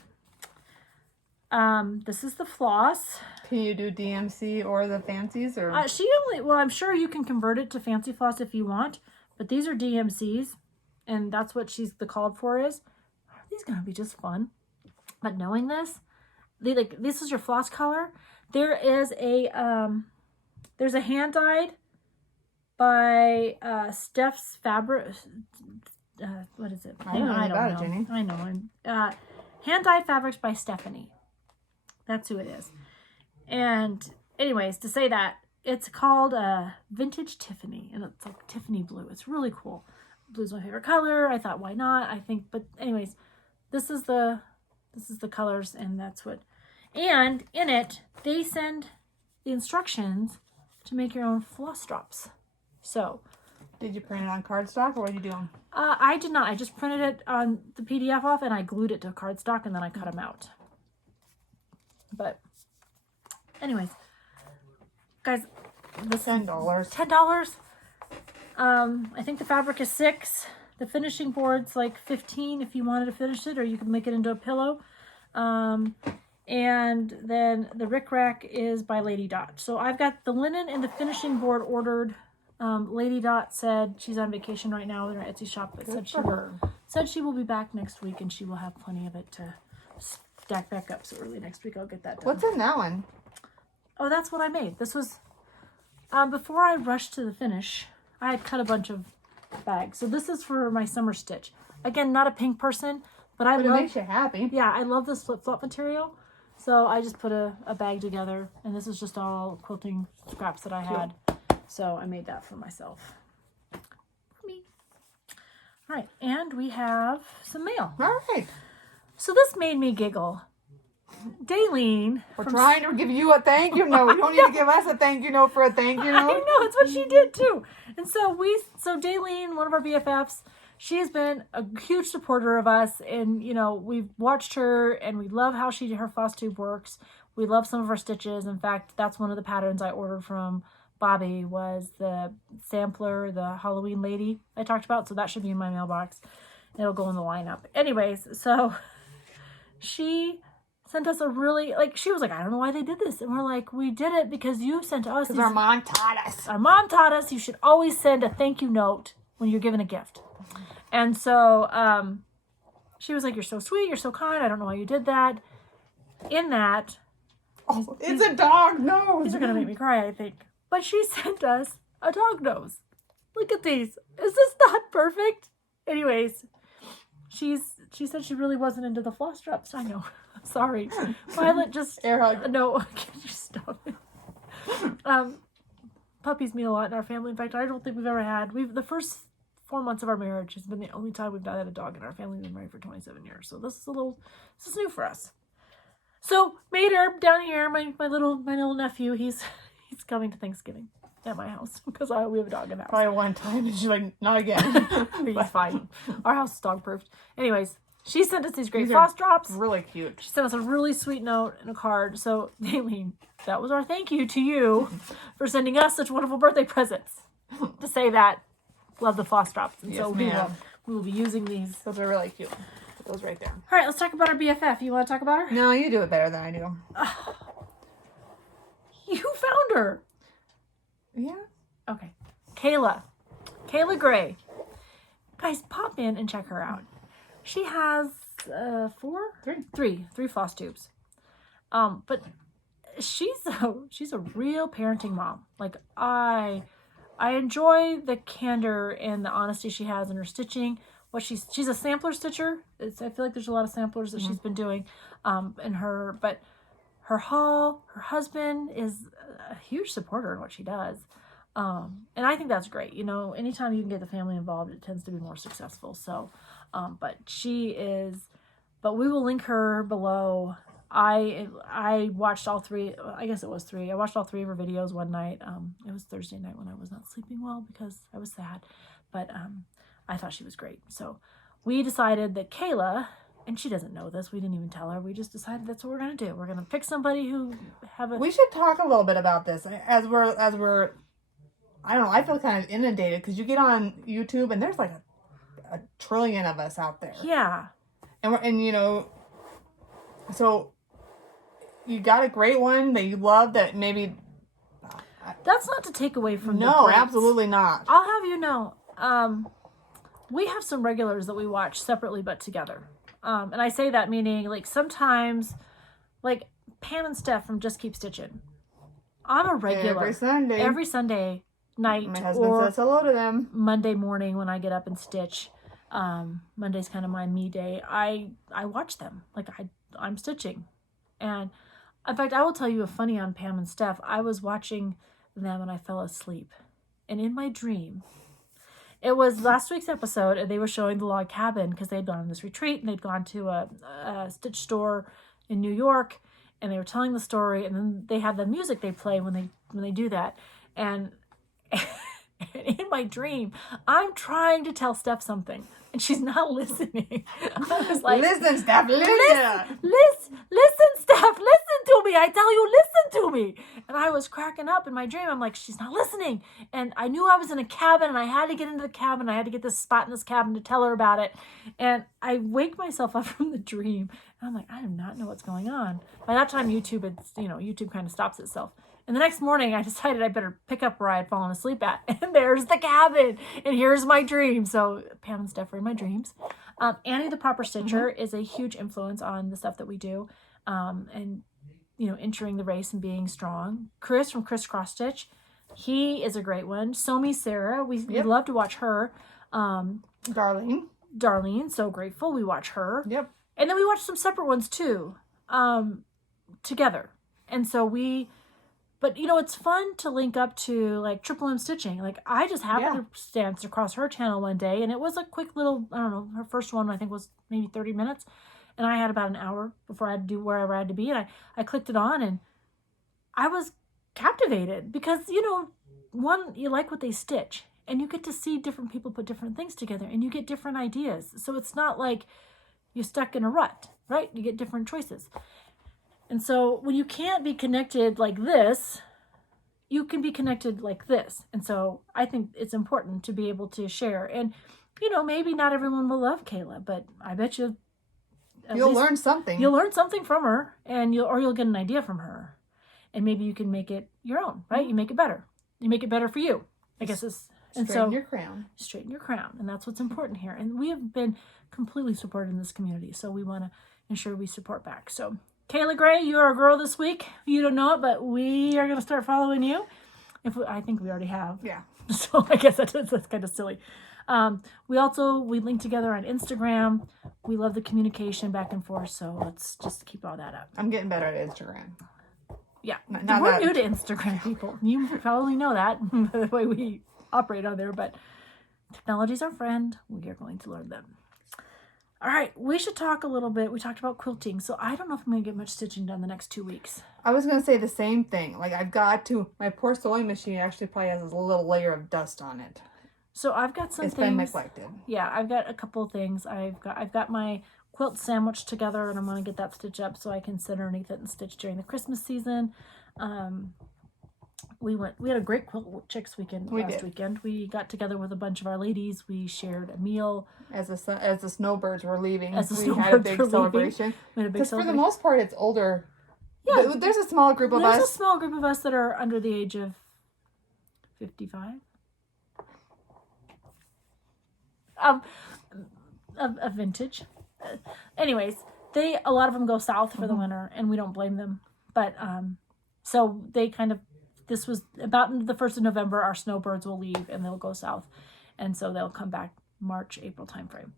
this is the floss. Can you do DMC or the fancies? Or I'm sure you can convert it to fancy floss if you want, but these are DMCs, and that's what the called for is. Are these gonna be just fun? But knowing this, this is your floss color. There is there's a hand dyed by Steph's Fabric. What is it? I don't know about it, Jenny. I know. Hand dyed fabrics by Stephanie. That's who it is. And anyways, to say that, it's called Vintage Tiffany, and it's like Tiffany blue. It's really cool. Blue's my favorite color. I thought, why not? But anyways, this is the colors, and that's what. And in it, they send the instructions to make your own floss drops. So, did you print it on cardstock, or what did you do? I did not. I just printed it on the PDF off, and I glued it to cardstock, and then I cut them out. But anyways, guys, this $10. $10. I think the fabric is $6. The finishing board's like $15 if you wanted to finish it, or you can make it into a pillow. And then the rickrack is by Lady Dot. So I've got the linen and the finishing board ordered. Lady Dot said she's on vacation right now in her Etsy shop, but said she will be back next week, and she will have plenty of it to stack back up. So early next week I'll get that done. What's in that one? Oh, that's what I made. This was before I rushed to the finish. I had cut a bunch of bags. So this is for my summer stitch. Again, not a pink person, but It makes you happy. Yeah, I love this flip-flop material. So I just put a bag together, and this is just all quilting scraps that I had. So I made that for myself. For me. All right, and we have some mail. All right. So this made me giggle. Daleen. We're trying to give you a thank you note. You don't need to give us a thank you note for a thank you I note. know, it's what she did too. And so Daleen, one of our BFFs, she has been a huge supporter of us, and we've watched her, and we love how her Floss Tube works. We love some of her stitches. In fact, that's one of the patterns I ordered from Bobbie, was the sampler, the Halloween lady I talked about. So that should be in my mailbox. It'll go in the lineup. Anyways, so she sent us a really, she was like, I don't know why they did this. And we're like, we did it because you sent us. Because our mom taught us. Our mom taught us you should always send a thank you note when you're given a gift. And so she was like, you're so sweet, you're so kind, I don't know why you did that. In that, it's a dog nose. These are going to make me cry, I think. But she sent us a dog nose. Look at these. Is this not perfect? Anyways, she said she really wasn't into the floss drops. I know. Sorry. Violet just... Air hug. No, can you stop it? Puppies mean a lot in our family. In fact, I don't think we've ever had... The first 4 months of our marriage has been the only time we've not had a dog in our family. We've been married for 27 years. So this is new for us. So Mater down here, my little nephew, he's coming to Thanksgiving at my house because we have a dog in the house. Probably one time, and she's like, not again. He's fine. Our house is dog proofed. Anyways, she sent us these great floss drops. Really cute. She sent us a really sweet note and a card. So, Daleen, that was our thank you to you for sending us such wonderful birthday presents. To say that, love the floss drops. And Yes, so ma'am. we will be using these. Those are really cute. Put those right there. All right, let's talk about our BFF. You want to talk about her? No, you do it better than I do. You found her. Yeah. Okay. Kayla Gray. Guys, pop in and check her out. She has three floss tubes. But she's a real parenting mom. Like I enjoy the candor and the honesty she has in her stitching. She's a sampler stitcher. I feel like there's a lot of samplers that she's been doing but her husband is a huge supporter in what she does. And I think that's great. Anytime you can get the family involved, it tends to be more successful. So, but we will link her below. I watched all three, I guess it was three. I watched all three of her videos one night. It was Thursday night when I was not sleeping well because I was sad, but, I thought she was great. So we decided that Kayla, and she doesn't know this, we didn't even tell her. We just decided that's what we're going to do. We're going to pick somebody who We should talk a little bit about this as we're I don't know, I feel kind of inundated because you get on YouTube and there's like a trillion of us out there. Yeah. So you got a great one that you love that maybe... That's not to take away from No, the absolutely not. I'll have you know, we have some regulars that we watch separately but together. And I say that meaning sometimes Pam and Steph from Just Keep Stitchin'. I'm a regular. Every Sunday night. My husband says hello to them. Monday morning when I get up and stitch. Monday's kind of my me day. I watch them. I'm stitching. And in fact, I will tell you a funny on Pam and Steph. I was watching them and I fell asleep. And in my dream, it was last week's episode, and they were showing the log cabin because they'd gone on this retreat and they'd gone to a stitch store in New York, and they were telling the story, and then they have the music they play when they do that. And in my dream, I'm trying to tell Steph something, and she's not listening. I was like, listen, Steph, listen. Listen, Steph, listen to me. I tell you, listen to me. And I was cracking up in my dream. I'm like, she's not listening. And I knew I was in a cabin and I had to get into the cabin. I had to get this spot in this cabin to tell her about it. And I wake myself up from the dream. And I'm like, I do not know what's going on. By that time, YouTube kind of stops itself. And the next morning, I decided I better pick up where I had fallen asleep at. And there's the cabin. And here's my dream. So Pam and Steph are in my dreams. Annie the Proper Stitcher is a huge influence on the stuff that we do. And, entering the race and being strong. Chris from Chris Cross Stitch. He is a great one. Somi Sarah. We love to watch her. Darlene, So Grateful. We watch her. Yep. And then we watch some separate ones too. Together. And so but it's fun to link up to like Triple M Stitching. Like I just happened to dance across her channel one day and it was a quick little, I don't know, her first one I think was maybe 30 minutes. And I had about an hour before I had to do wherever I had to be. And I clicked it on and I was captivated because, one, you like what they stitch and you get to see different people put different things together and you get different ideas. So it's not like you're stuck in a rut, right? You get different choices. And so when you can't be connected like this, you can be connected like this. And so I think it's important to be able to share. And, maybe not everyone will love Kayla, but I bet you'll learn something. You'll learn something from her and you'll get an idea from her. And maybe you can make it your own, right? You make it better. You make it better for you. I guess it's... Straighten your crown. Straighten your crown. And that's what's important here. And we have been completely supported in this community. So we want to ensure we support back. So... Kayla Gray, you are a girl this week. You don't know it, but we are going to start following you. I think we already have. Yeah. So I guess that's kind of silly. We link together on Instagram. We love the communication back and forth. So let's just keep all that up. I'm getting better at Instagram. Yeah. We're new to Instagram, people. You probably know that by the way we operate on there, but technology's our friend. We are going to learn them. All right, we should talk a little bit. We talked about quilting, so I don't know if I'm going to get much stitching done the next 2 weeks. I was going to say the same thing. Like, my poor sewing machine actually probably has a little layer of dust on it. So I've got some things. It's been neglected. Yeah, I've got a couple of things. I've got my quilt sandwich together, and I'm going to get that stitched up so I can sit underneath it and stitch during the Christmas season. We had a great Quilt Chicks weekend last weekend. We got together with a bunch of our ladies. We shared a meal. As the snowbirds were leaving, we had a big celebration. Because for the most part, it's older. Yeah. There's a small group of us. There's a small group of us that are under the age of 55. Of vintage. Anyways, a lot of them go south for the winter, and we don't blame them. But, so they this was about the 1st of November, our snowbirds will leave and they'll go south. And so they'll come back March, April timeframe.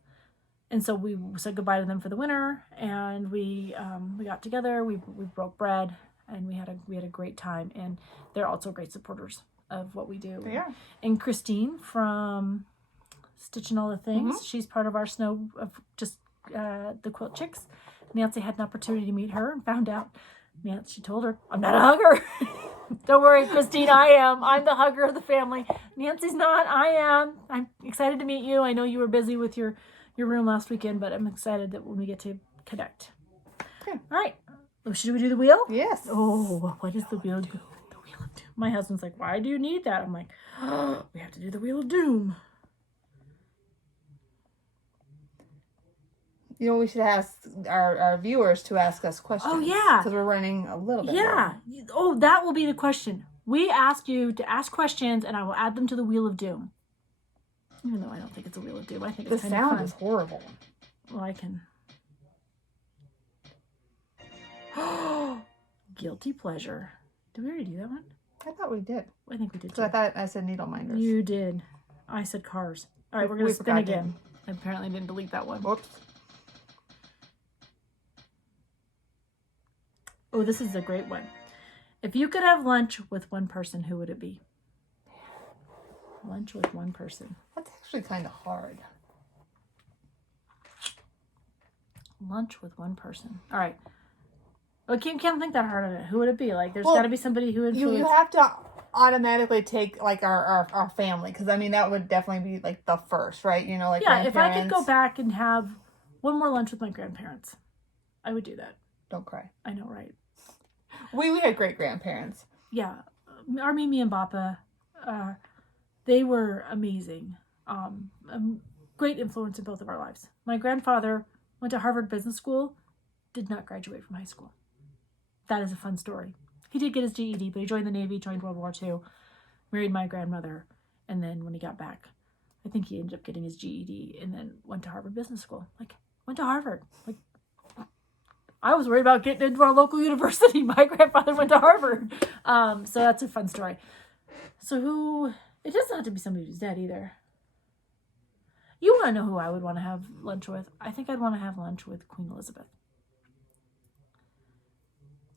And so we said goodbye to them for the winter and we got together, we broke bread and we had a great time. And they're also great supporters of what we do. They are. And Christine from Stitchin' All the Things, she's part of our the Quilt Chicks. Nancy had an opportunity to meet her and found out, she told her, I'm not a hugger. Don't worry, Christine, I am. I'm the hugger of the family. Nancy's not. I am. I'm excited to meet you. I know you were busy with your room last weekend, but I'm excited that when we get to connect. Okay. All right. Should we do the wheel? Yes. Oh, what is the wheel? The Wheel of Doom. My husband's like, why do you need that? I'm like, oh, we have to do the Wheel of Doom. We should ask our viewers to ask us questions. Oh, yeah. Because we're running a little bit Yeah. long. Oh, that will be the question. We ask you to ask questions, and I will add them to the Wheel of Doom. Even though I don't think it's a Wheel of Doom. I think it's kind of fun. The sound is horrible. Well, I can... Guilty pleasure. Did we already do that one? I thought we did. I think we did, So I thought I said needle minders. You did. I said cars. All right, we're going to spin again. I apparently didn't delete that one. Whoops. Oh, this is a great one. If you could have lunch with one person, who would it be? Lunch with one person. That's actually kind of hard. Lunch with one person. All right. Well, can't think that hard of it. Who would it be? Like, there's got to be somebody who influenced... You have to automatically take, like, our family. Because, I mean, that would definitely be, like, the first, right? Like, yeah, if I could go back and have one more lunch with my grandparents, I would do that. Don't cry. I know, right? We had great grandparents. Yeah. Our Mimi and Papa, they were amazing. Great influence in both of our lives. My grandfather went to Harvard Business School, did not graduate from high school. That is a fun story. He did get his GED, but he joined the Navy, joined World War II, married my grandmother, and then when he got back, I think he ended up getting his GED and then went to Harvard Business School. Like, went to Harvard. Like, I was worried about getting into our local university. My grandfather went to Harvard. So that's a fun story. So it doesn't have to be somebody who's dead either. You want to know who I would want to have lunch with? I think I'd want to have lunch with Queen Elizabeth.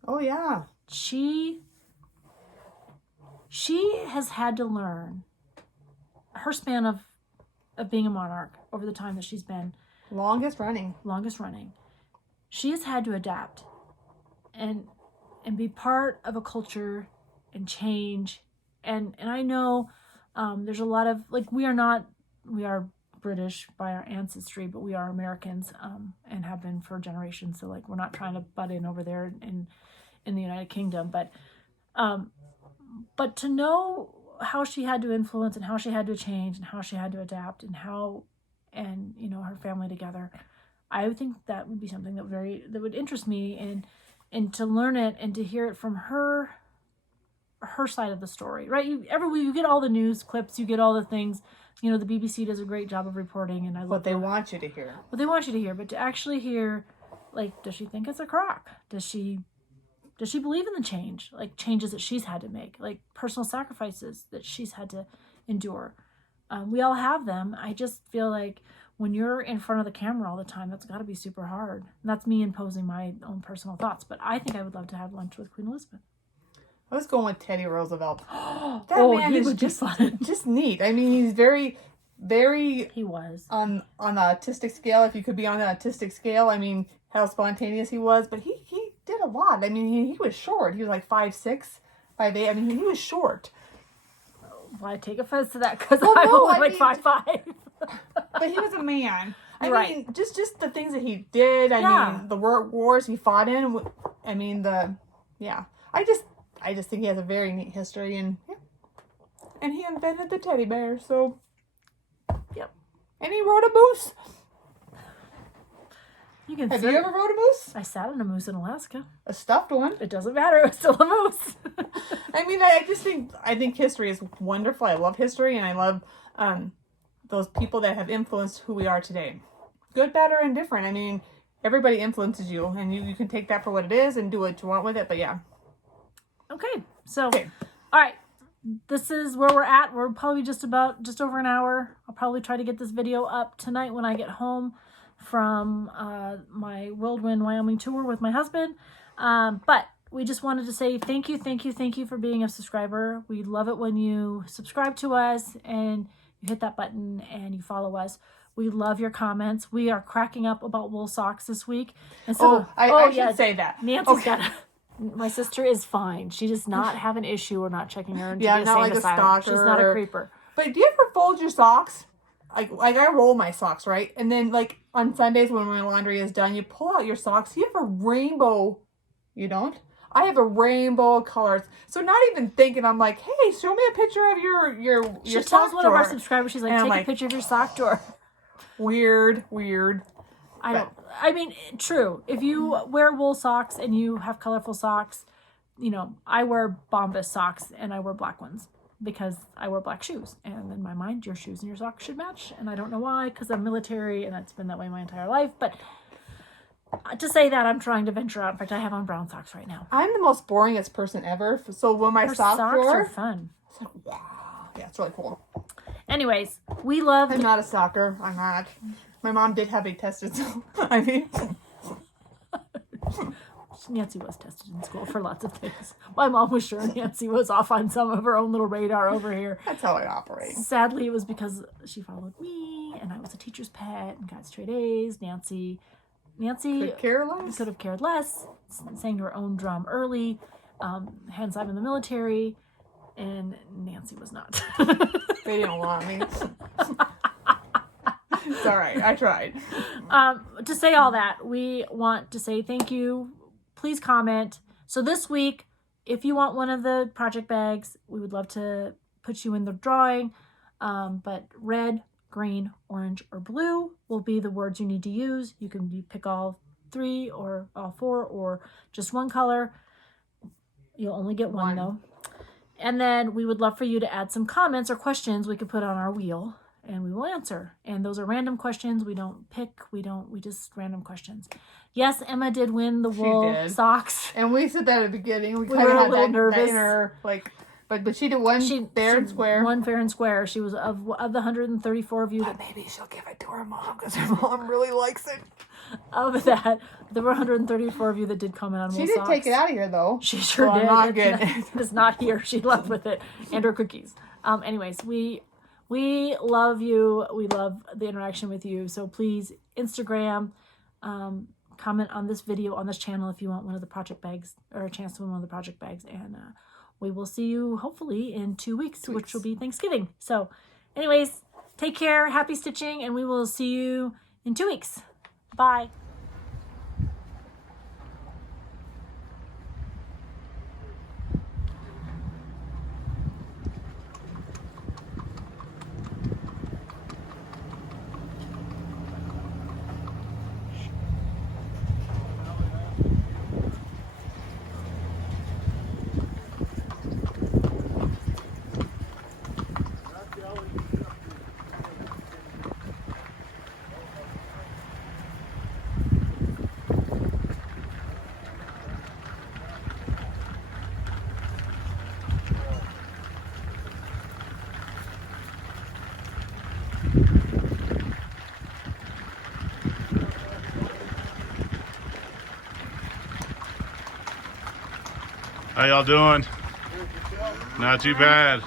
Oh, yeah. She has had to learn her span of being a monarch over the time that she's been. Longest running. She has had to adapt and be part of a culture and change. And I know there's a lot of, like, we are British by our ancestry, but we are Americans and have been for generations. So, like, we're not trying to butt in over there in the United Kingdom. But to know how she had to influence and how she had to change and how she had to adapt and her family together, I would think that would be something that would interest me, and to learn it and to hear it from her side of the story, right? Every week you get all the news clips, you get all the things. The BBC does a great job of reporting, and I love what they want you to hear. What they want you to hear, but to actually hear, like, does she think it's a crock? Does she believe in the change, like changes that she's had to make, like personal sacrifices that she's had to endure? We all have them. I just feel like when you're in front of the camera all the time, that's got to be super hard. And that's me imposing my own personal thoughts. But I think I would love to have lunch with Queen Elizabeth. I was going with Teddy Roosevelt. That man he is would just be fun. just neat. I mean, he's very, very. He was on the autistic scale. If you could be on the autistic scale, I mean, how spontaneous he was. But he did a lot. I mean, he was short. He was like 5'6", 5'8". I mean, he was short. Well, I take offense to that because Well, I'm no, only I like mean, 5'5". But he was a man. I Right. mean, just the things that he did. I mean, the wars he fought in. I mean, I just think he has a very neat history, and he invented the teddy bear. So, Yep. And he rode a moose. Have you ever rode a moose? I sat on a moose in Alaska. A stuffed one. It doesn't matter. It was still a moose. I mean, I think history is wonderful. I love history, and I love those people that have influenced who we are today. Good, bad, or indifferent. I mean, everybody influences you, and you can take that for what it is and do what you want with it. But yeah. Okay. So, all right. This is where we're at. We're probably just over an hour. I'll probably try to get this video up tonight when I get home from my Whirlwind Wyoming tour with my husband. But we just wanted to say thank you for being a subscriber. We love it when you subscribe to us and you hit that button and you follow us. We love your comments. We are cracking up about wool socks this week. And so, I should say that. Nancy's got my sister is fine. She does not have an issue. We're not checking her into the not insane like a asylum. stalker. She's not a creeper. But do you ever fold your socks? Like I roll my socks, right? And then like on Sundays when my laundry is done, you pull out your socks. You have a rainbow. You don't? I have a rainbow of colors. So not even thinking, I'm like, hey, show me a picture of your She sock tells one drawer. of our subscribers, she's like, And I'm take like, a picture of your sock drawer. Weird. I mean, true. If you wear wool socks and you have colorful socks, I wear Bombas socks and I wear black ones because I wear black shoes. And in my mind, your shoes and your socks should match. And I don't know why, because I'm military and it's been that way my entire life. But to say that, I'm trying to venture out. In fact, I have on brown socks right now. I'm the most boringest person ever. So when my Socks drawer, are fun. it's like, wow. Yeah, it's really cool. Anyways, we love... I'm not a stalker. I'm not. My mom did have a tested, so I mean... Nancy was tested in school for lots of things. My mom was sure Nancy was off on some of her own little radar over here. That's how I operate. Sadly, it was because she followed me, and I was a teacher's pet and got straight A's. Nancy Could care less. could have cared less, sang her own drum early, hence I'm in the military, and Nancy was not. They didn't want me. It's all right. I tried. To say all that, we want to say thank you. Please comment, So this week, if you want one of the project bags, we would love to put you in the drawing. But red, green, orange, or blue will be the words you need to use. You can pick all 3 or all 4 or just one color. You'll only get one though. And then we would love for you to add some comments or questions we could put on our wheel and we will answer. And those are random questions. We don't pick. We just random questions. Yes, Emma did win the wool socks. And we said that at the beginning. We were kind of a had little that nervous. inner, like, but she did one fair and square. One fair and square. She was of the 134 of you. But maybe she'll give it to her mom because her mom really likes it. Of that, there were 134 of you that did comment on wool socks. She did take it out of here, though. She sure did. Not good. It's not here. She left with it and her cookies. Anyways, we love you. We love the interaction with you. So please, Instagram, comment on this video on this channel if you want one of the project bags or a chance to win one of the project bags. And we will see you hopefully in 2 weeks, which will be Thanksgiving. So anyways, take care. Happy stitching. And we will see you in 2 weeks. Bye. How y'all doing? Not too bad.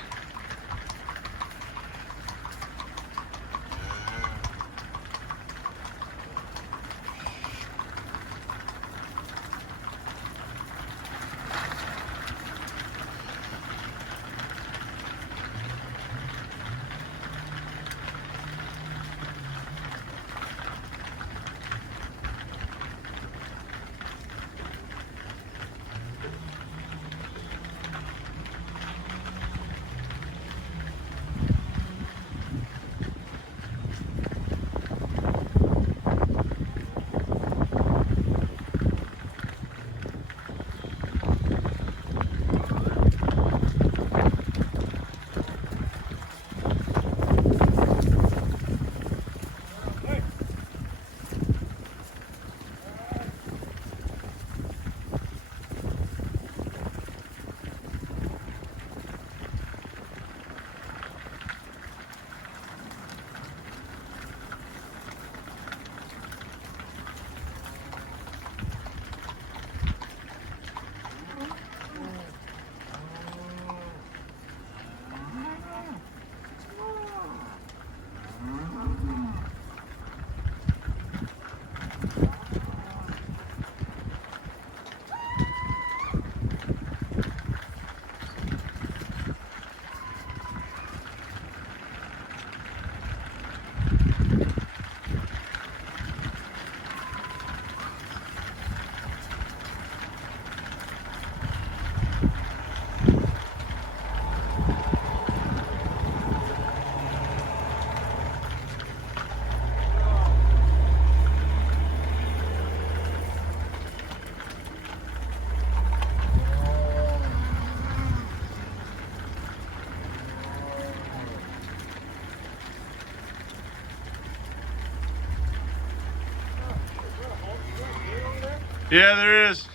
Yeah, there is.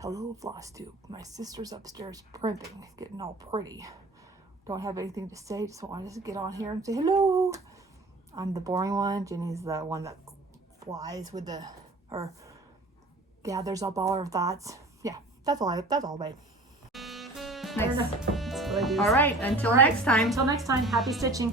Hello, Floss Tube. My sister's upstairs primping, getting all pretty. Don't have anything to say, just wanted to get on here and say hello. I'm the boring one. Jenny's the one that flies with the, or gathers up all her thoughts. Yeah, that's all, babe. Nice. That's what I do. All right, until next time. Until next time, happy stitching.